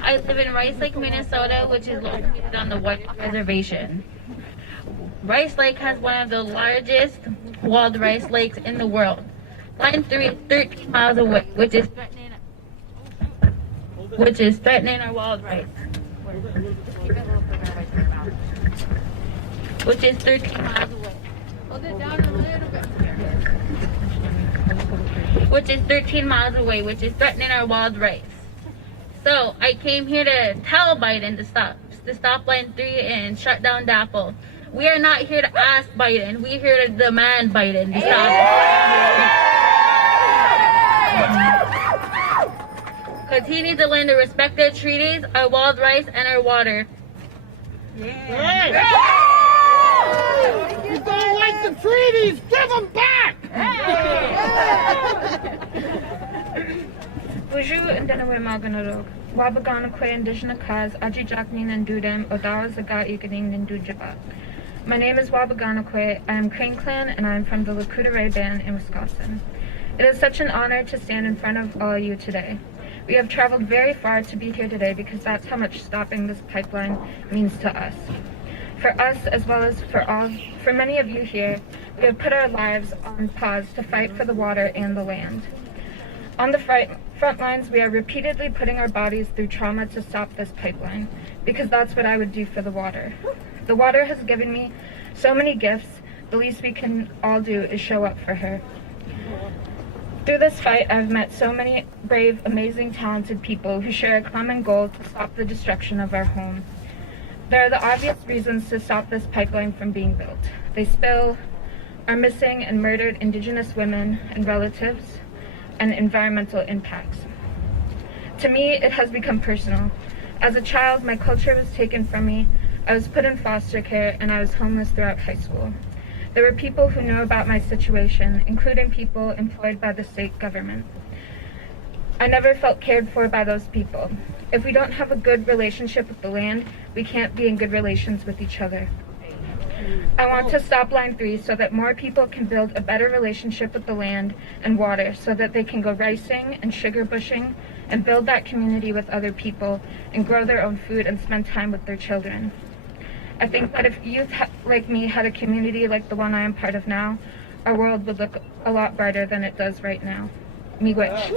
I live in Rice Lake, Minnesota, which is located on the Whited Reservation. Rice Lake has one of the largest walled rice lakes in the world. Line 3 is 13 miles away, which is threatening our walled rice. Which is 13 miles away. Hold it down a little bit. Which is 13 miles away, which is threatening our wild rice. So I came here to tell Biden to stop Line 3 and shut down DAPL. We are not here to ask Biden. We're here to demand Biden to stop. Because he needs to learn to respect their treaties, our wild rice, and our water. You don't like the treaties? Give them back! Bonjour and Denawe Maganarog. Wabigan Ique Indigenous cause Aji Jacknin and Dudem Odawa Zaga Ikaning and Dujaba. My name is Wabigan Ique. I am Crane Clan and I am from the Dakota Band in Wisconsin. It is such an honor to stand in front of all of you today. We have traveled very far to be here today because that's how much stopping this pipeline means to us. For us, as well as for many of you here, we have put our lives on pause to fight for the water and the land. On the front lines, we are repeatedly putting our bodies through trauma to stop this pipeline, because that's what I would do for the water. The water has given me so many gifts, the least we can all do is show up for her. Through this fight, I've met so many brave, amazing, talented people who share a common goal to stop the destruction of our home. There are the obvious reasons to stop this pipeline from being built. They spill our missing and murdered Indigenous women and relatives, and environmental impacts. To me, it has become personal. As a child, my culture was taken from me, I was put in foster care, and I was homeless throughout high school. There were people who knew about my situation, including people employed by the state government. I never felt cared for by those people. If we don't have a good relationship with the land, we can't be in good relations with each other. I want to stop Line 3 so that more people can build a better relationship with the land and water so that they can go ricing and sugar bushing and build that community with other people and grow their own food and spend time with their children. I think that if youth like me had a community like the one I am part of now, our world would look a lot brighter than it does right now. Miigwech.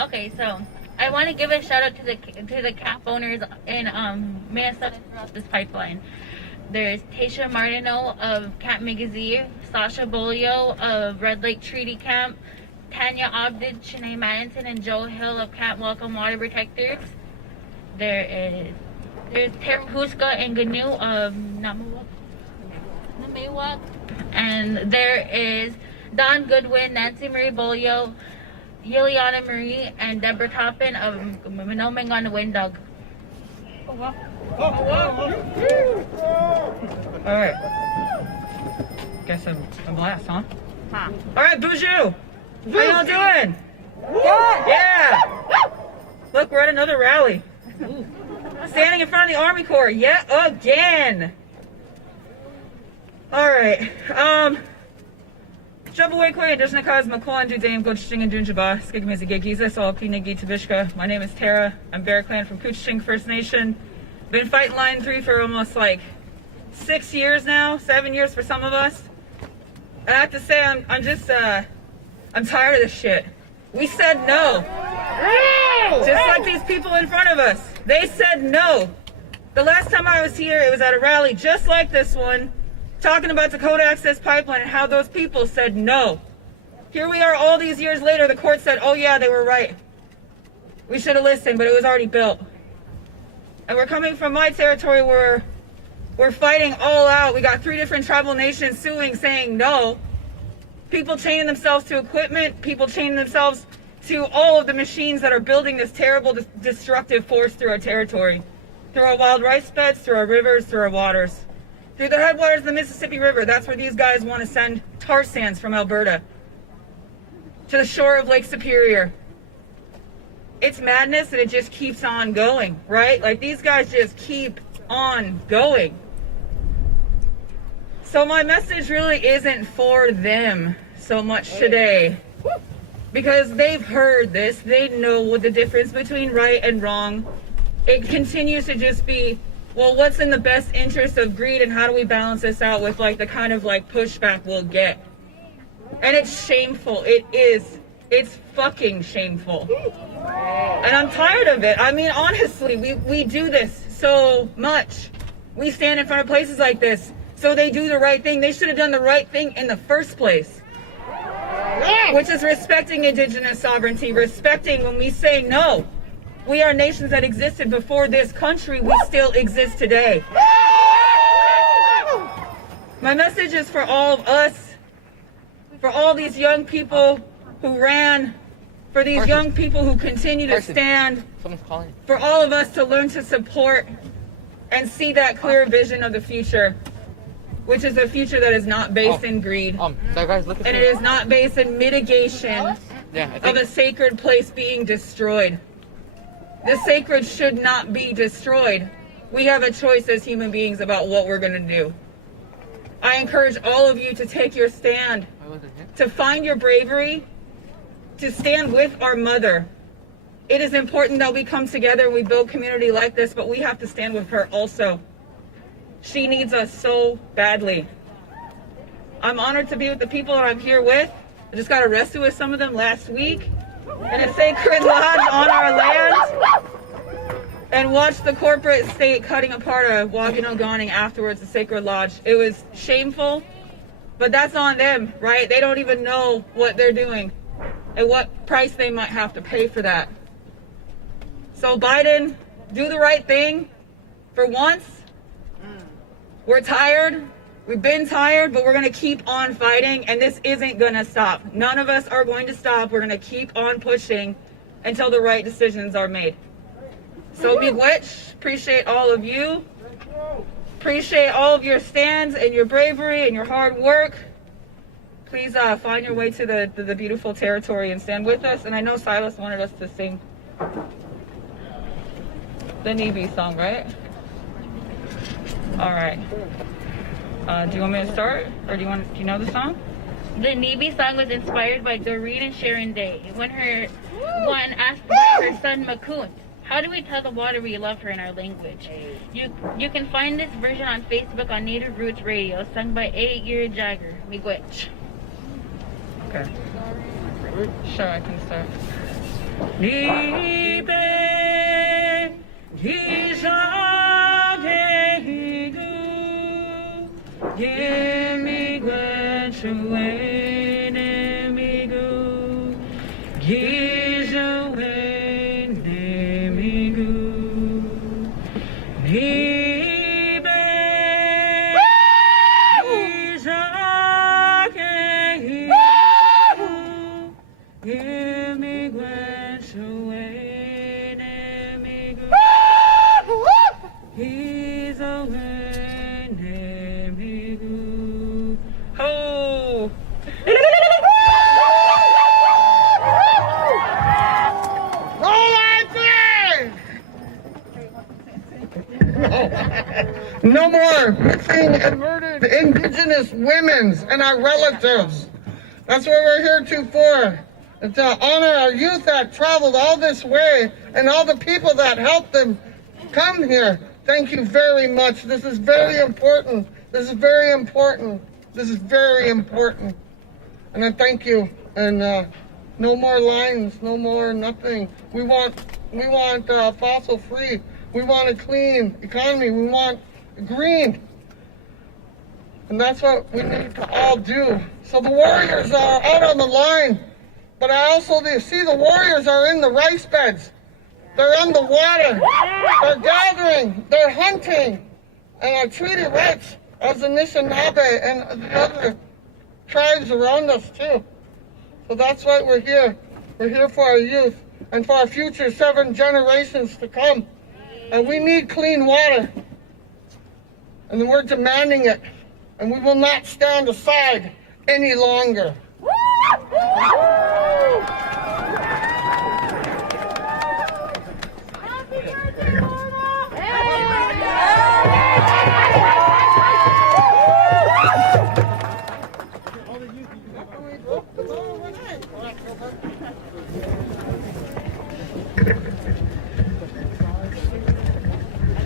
Okay, so I want to give a shout out to the camp owners in Minnesota throughout this pipeline. There's Tasha Martineau of Camp Miigwech, Sasha Bolio of Red Lake Treaty Camp, Tanya Ogden, Shanae Madison, and Joe Hill of Camp Welcome Water Protectors. There's Tara Huska and Gnu of Namewak, and there is Don Goodwin, Nancy Marie Bolio, Yiliana Marie, and Deborah Toppin of Minoming on the Windog. Alright. Guess I'm last, huh? Alright, bonjour! How y'all doing? Good! Yeah! Look, we're at another rally. Standing in front of the Army Corps, yet again! Alright, Jabawekwe, Adishnakaz, Makwan, Dudame, Goching, and Dunjaba, Skigmizigigizis, all Pinigi Tabishka. My name is Tara. I'm Bear Clan from Couchiching First Nation. Been fighting Line 3 for almost like 6 years now, 7 years for some of us. And I have to say, I'm just, I'm tired of this shit. We said no. Just like these people in front of us. They said no. The last time I was here, it was at a rally just like this one, talking about Dakota Access Pipeline and how those people said no. Here we are all these years later, the court said, oh yeah, they were right. We should have listened, but it was already built. And we're coming from my territory where we're fighting all out. We got 3 different tribal nations suing, saying no. People chaining themselves to equipment, people chaining themselves to all of the machines that are building this terrible, destructive force through our territory. Through our wild rice beds, through our rivers, through our waters. Through the headwaters of the Mississippi River, that's where these guys want to send tar sands from Alberta. To the shore of Lake Superior. It's madness and it just keeps on going, right? Like these guys just keep on going. So my message really isn't for them so much today. Because they've heard this, they know what the difference between right and wrong. It continues to just be, well, what's in the best interest of greed and how do we balance this out with like the kind of like pushback we'll get. And it's shameful, it is. It's fucking shameful. And I'm tired of it. I mean, honestly, we do this so much. We stand in front of places like this, so they do the right thing. They should have done the right thing in the first place. Which is respecting Indigenous sovereignty, respecting when we say no. We are nations that existed before this country, we still exist today. My message is for all of us, for all these young people who ran, for these young people who continue to stand, for all of us to learn to support and see that clear vision of the future, which is a future that is not based in greed, and it is not based in mitigation of a sacred place being destroyed. The sacred should not be destroyed. We have a choice as human beings about what we're going to do. I encourage all of you to take your stand, to find your bravery, to stand with our mother. It is important that we come together and we build community like this, but we have to stand with her also. She needs us so badly. I'm honored to be with the people that I'm here with. I just got arrested with some of them last week in a sacred lodge on our land, and watched the corporate state cutting apart a Wabigan Ique afterwards, a sacred lodge. It was shameful, but that's on them, right? They don't even know what they're doing and what price they might have to pay for that. So Biden, do the right thing for once. We're tired. We've been tired, but we're going to keep on fighting, and this isn't going to stop. None of us are going to stop. We're going to keep on pushing until the right decisions are made. So miigwech, appreciate all of you. Appreciate all of your stands and your bravery and your hard work. Please find your way to the beautiful territory and stand with us. And I know Silas wanted us to sing the Nibi song, right? All right. Do you want me to start, or do you know the song? The Nibi song was inspired by Doreen and Sharon Day when one asked about her son Makun. How do we tell the water we love her in our language? You can find this version on Facebook on Native Roots Radio, sung by 8-Year Jagger. Miigwech. Okay. Sure, I can start. Nibe Gizadehigu Gimigwechuenemigu Gizuenemigu Nibe Gizadehigu Gimigwechuenemigu He's a enemigo. Oh! No more missing and murdered Indigenous women and our relatives. That's what we're here for. And to honor our youth that traveled all this way and all the people that helped them come here. Thank you very much. This is very important. This is very important. This is very important. And I thank you. And no more lines, no more nothing. We want fossil free. We want a clean economy. We want green. And that's what we need to all do. So the warriors are out on the line. But I also see the warriors are in the rice beds. They're on the water. They're gathering. They're hunting. And our treaty rights as Anishinaabe and the other tribes around us too. So that's why we're here. We're here for our youth and for our future 7 generations to come. And we need clean water. And we're demanding it. And we will not stand aside any longer.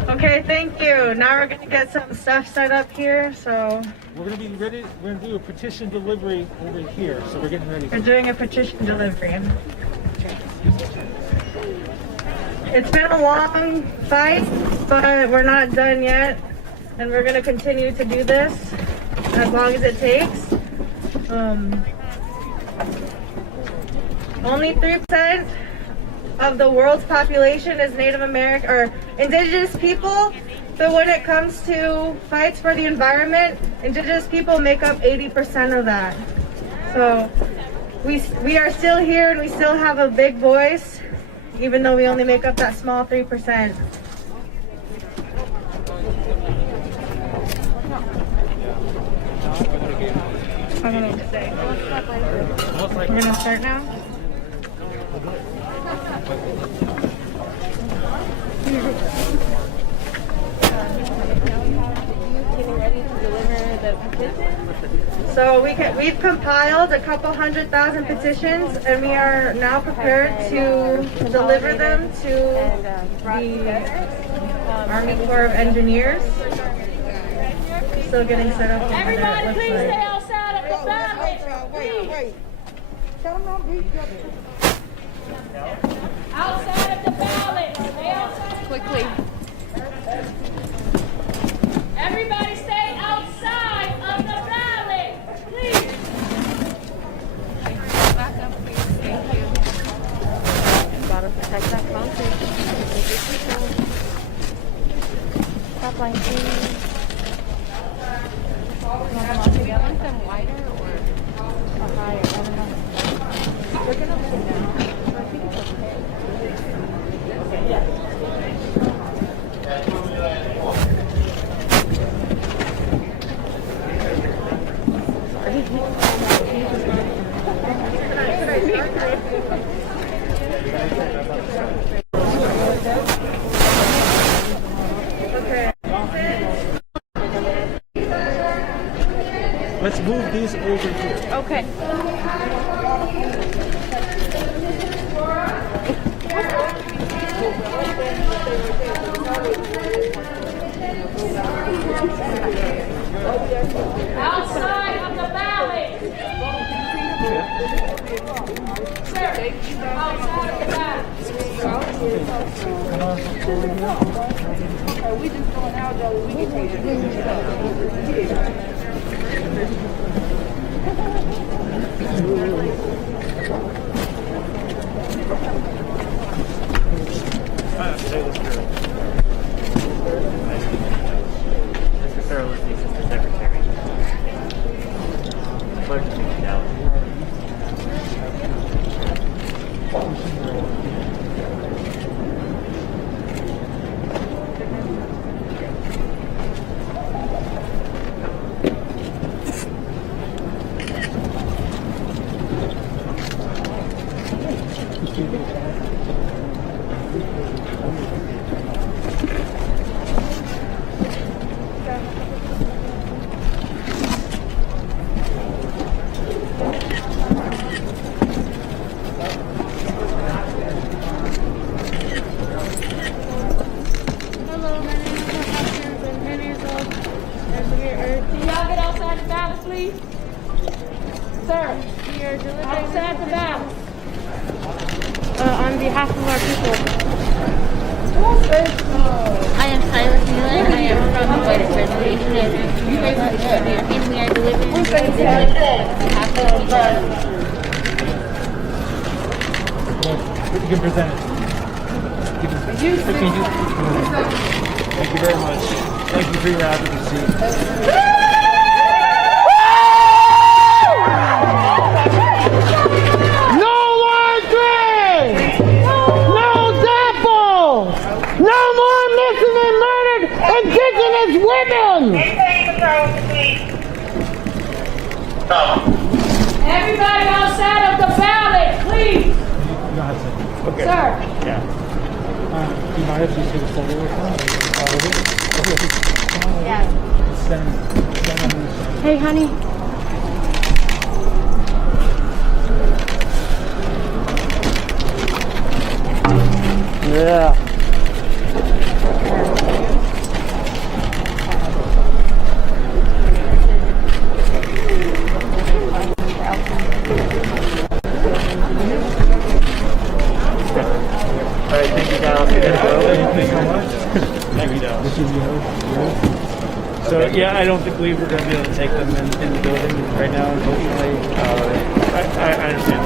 Okay, thank you. Now we're gonna get some stuff set up here, so. We're gonna be ready, we're gonna do a petition delivery over here, so we're getting ready. We're doing a petition delivery. It's been a long fight, but we're not done yet. And we're gonna continue to do this as long as it takes. Only 3% of the world's population is Native American or Indigenous people. So when it comes to fights for the environment, Indigenous people make up 80% of that. So we are still here and we still have a big voice, even though we only make up that small 3%. I don't know what to say. We're gonna start now? So we've compiled a couple 100,000 petitions, and we are now prepared to deliver them to the Army Corps of Engineers. Still getting set up. Everybody, please stay outside of the ballot. Wait. Outside of the ballot. Stay outside. Quickly. Everybody stay outside of the ballot, please. Back up, please. Thank you. Gotta protect that concrete. Stop line, please. Do we want them wider or higher? I don't know. We're gonna put it down. I think it's okay. Let's move these over here. Okay. Outside of the ballot. Sir, outside of the ballot. Are we just going out there? We can take it. Mr. Sara, Mr. Secretary. Clerk, now. y'all get outside the balance, please? Sir, outside the balance. On behalf of our people. I am Silas Neelan. I am from the Wabigan Reservation, and we are delivering on behalf of the people. You can present it. Thank you very much. Thank you for your advocacy. No Landry! No Dapple! No more missing and murdered Indigenous women! Everybody outside of the ballot, please. Okay. Sir. Yeah. Do you mind if you sort of send it with Yeah. Hey, honey. Yeah. All right, thank you guys. Thank you so much. Thank you, So yeah, I don't believe we're going to be able to take them in the building right now, unfortunately. I understand.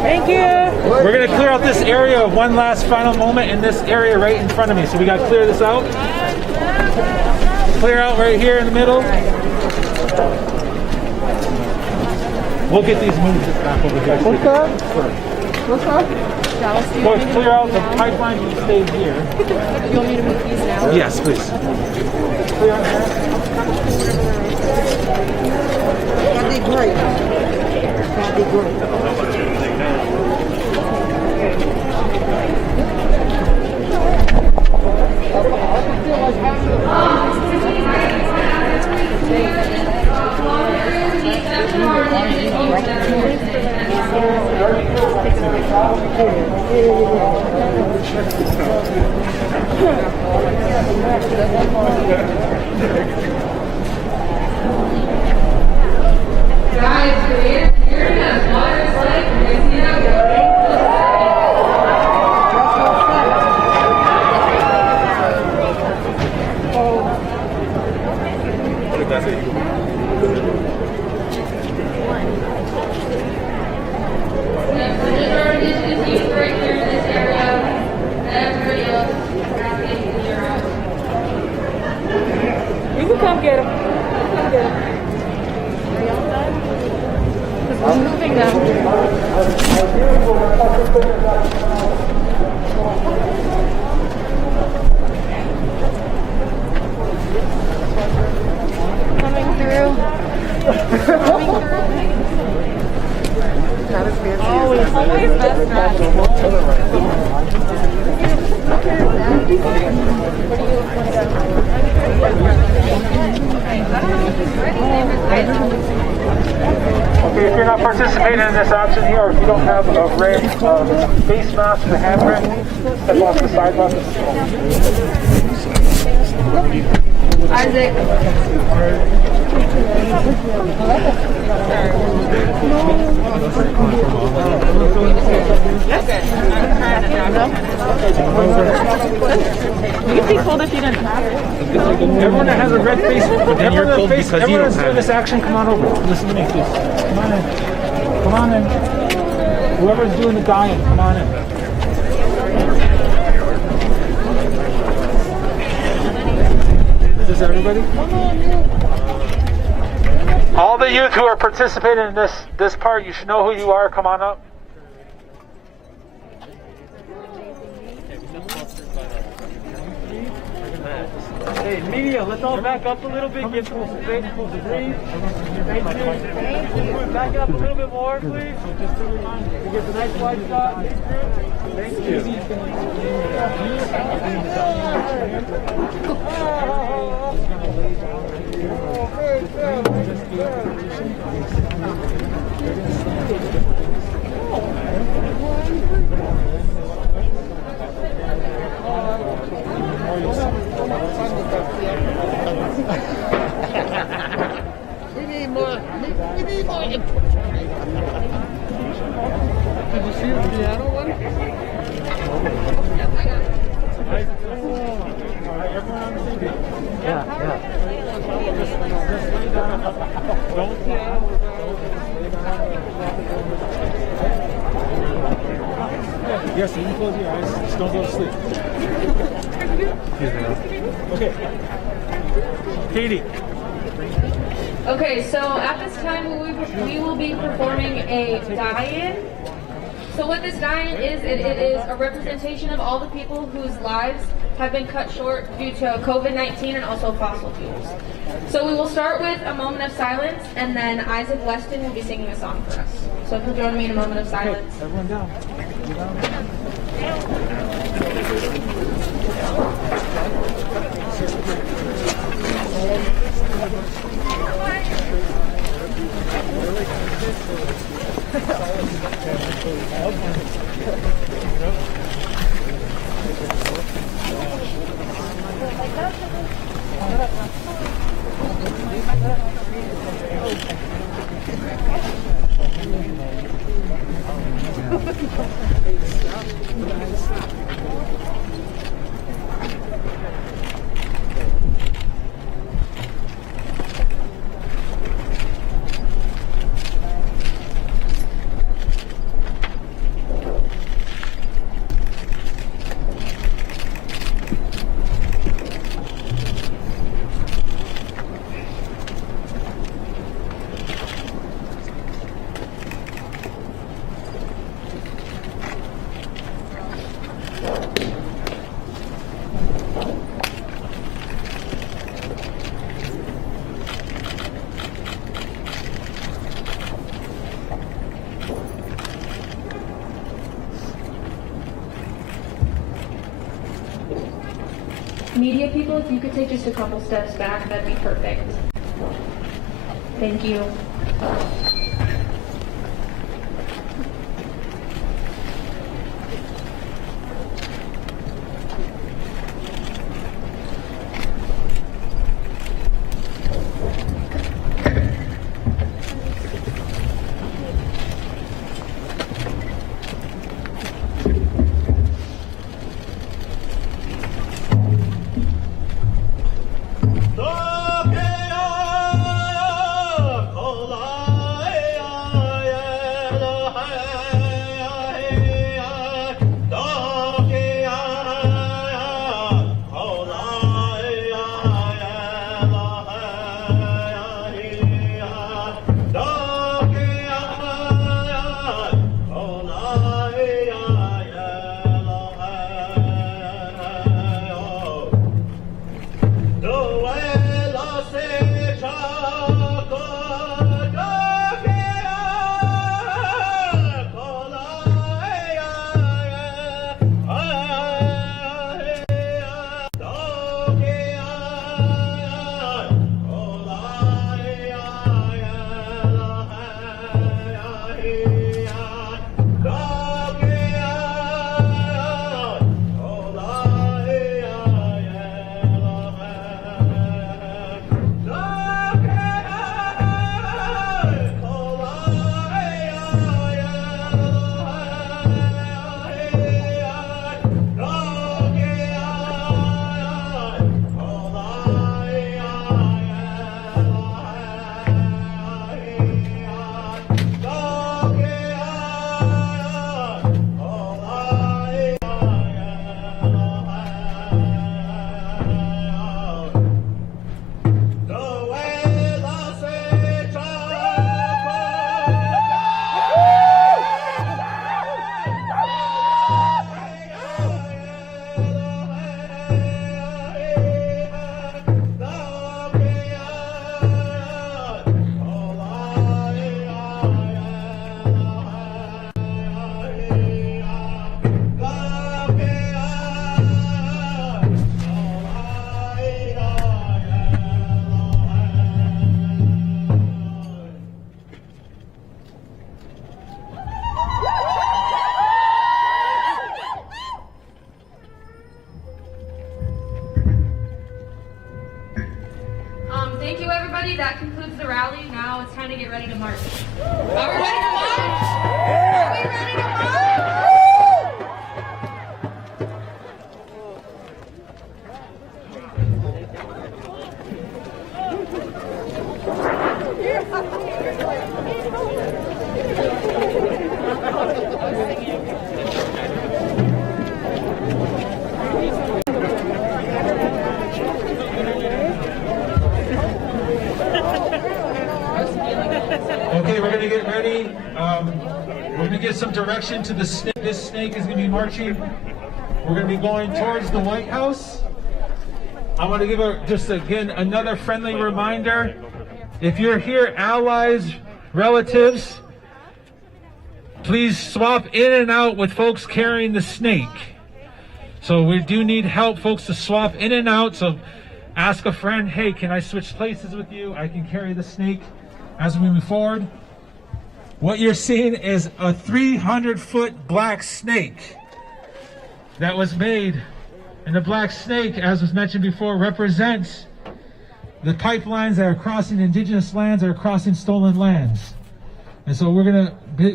Thank you. We're going to clear out this area of one last final moment in this area right in front of me. So we got to clear this out. Clear out right here in the middle. We'll get these moved back over here. What's that? What's that? So clear out the pipeline and stay here. You want me to move these now? Yes, please. Clear out here. That'd be great. That'd be great. You can come get him. Come get him. We're moving now. Coming through. Always best Okay, if you're not participating in this option here, or if you don't have a red face mask and a hand grip, step off the sidewalk. Isaac. You'd be cold if you didn't have it. Everyone that has a red face, everyone that's doing this action, come on over. Listen to me, please. Come on in. Come on in. Whoever's doing the dying, come on in. Is this everybody? All the youth who are participating in this part, you should know who you are. Come on up. Okay, media, let's all back up a little bit, give some space to breathe. Thank you. Back up a little bit more, please. We get the nice wide shot. Thank you. We need more. We need more. Did you see the piano one? Yeah. Yes, you can close your eyes. Just don't go to sleep. Okay. Katie. Okay, so at this time we will be performing a die-in. So what this die-in is, it is a representation of all the people whose lives have been cut short due to COVID-19 and also fossil fuels. So we will start with a moment of silence, and then Isaac Weston will be singing a song for us. So if you'll join me in a moment of silence. Okay, everyone down. Media people, if you could take just a couple steps back, that'd be perfect. Thank you. Kola everybody, that concludes the rally. Now it's time to get ready to march. Are we ready to march? Are we ready to march? Okay, we're gonna get ready. We're gonna get some direction to the snake. This snake is gonna be marching. We're gonna be going towards the White House. I want to give just again another friendly reminder. If you're here, allies, relatives, please swap in and out with folks carrying the snake. So we do need help, folks, to swap in and out. So ask a friend, hey, can I switch places with you? I can carry the snake as we move forward. What you're seeing is a 300-foot black snake that was made. And the black snake, as was mentioned before, represents the pipelines that are crossing indigenous lands, that are crossing stolen lands. And so we're going to,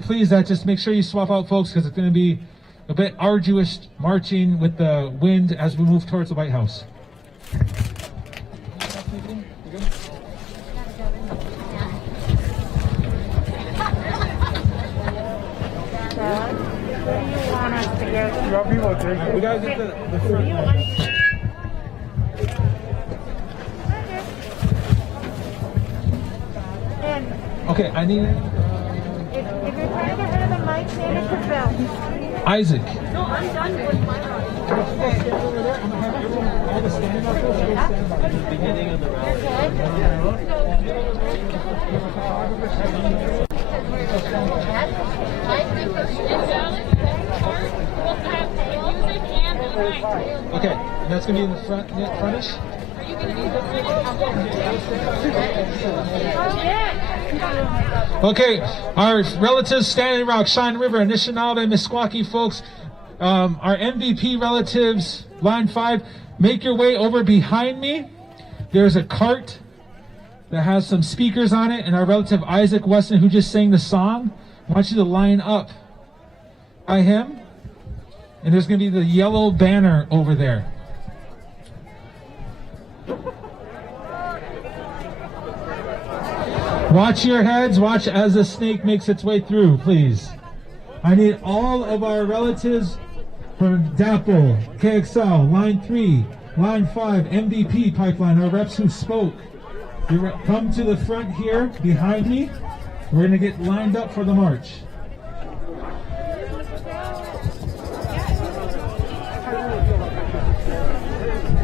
please, just make sure you swap out, folks, because it's going to be a bit arduous marching with the wind as we move towards the White House. We gotta get the front line. Okay, I need. If you're trying to hear the mic, say it to Bill. Isaac. No, I'm done with my All the standing up folks will stand by the beginning of the Okay, and that's going to be in the frontish? Okay, our relatives, Standing Rock, Shine River, Anishinaabe, Meskwaki folks, our MVP relatives, line 5, make your way over behind me. There's a cart that has some speakers on it, and our relative Isaac Weston, who just sang the song, I want you to line up by him. And there's going to be the yellow banner over there. Watch your heads. Watch as the snake makes its way through, please. I need all of our relatives from DAPL, KXL, Line 3, Line 5, MVP Pipeline, our reps who spoke. You come to the front here, behind me. We're going to get lined up for the march.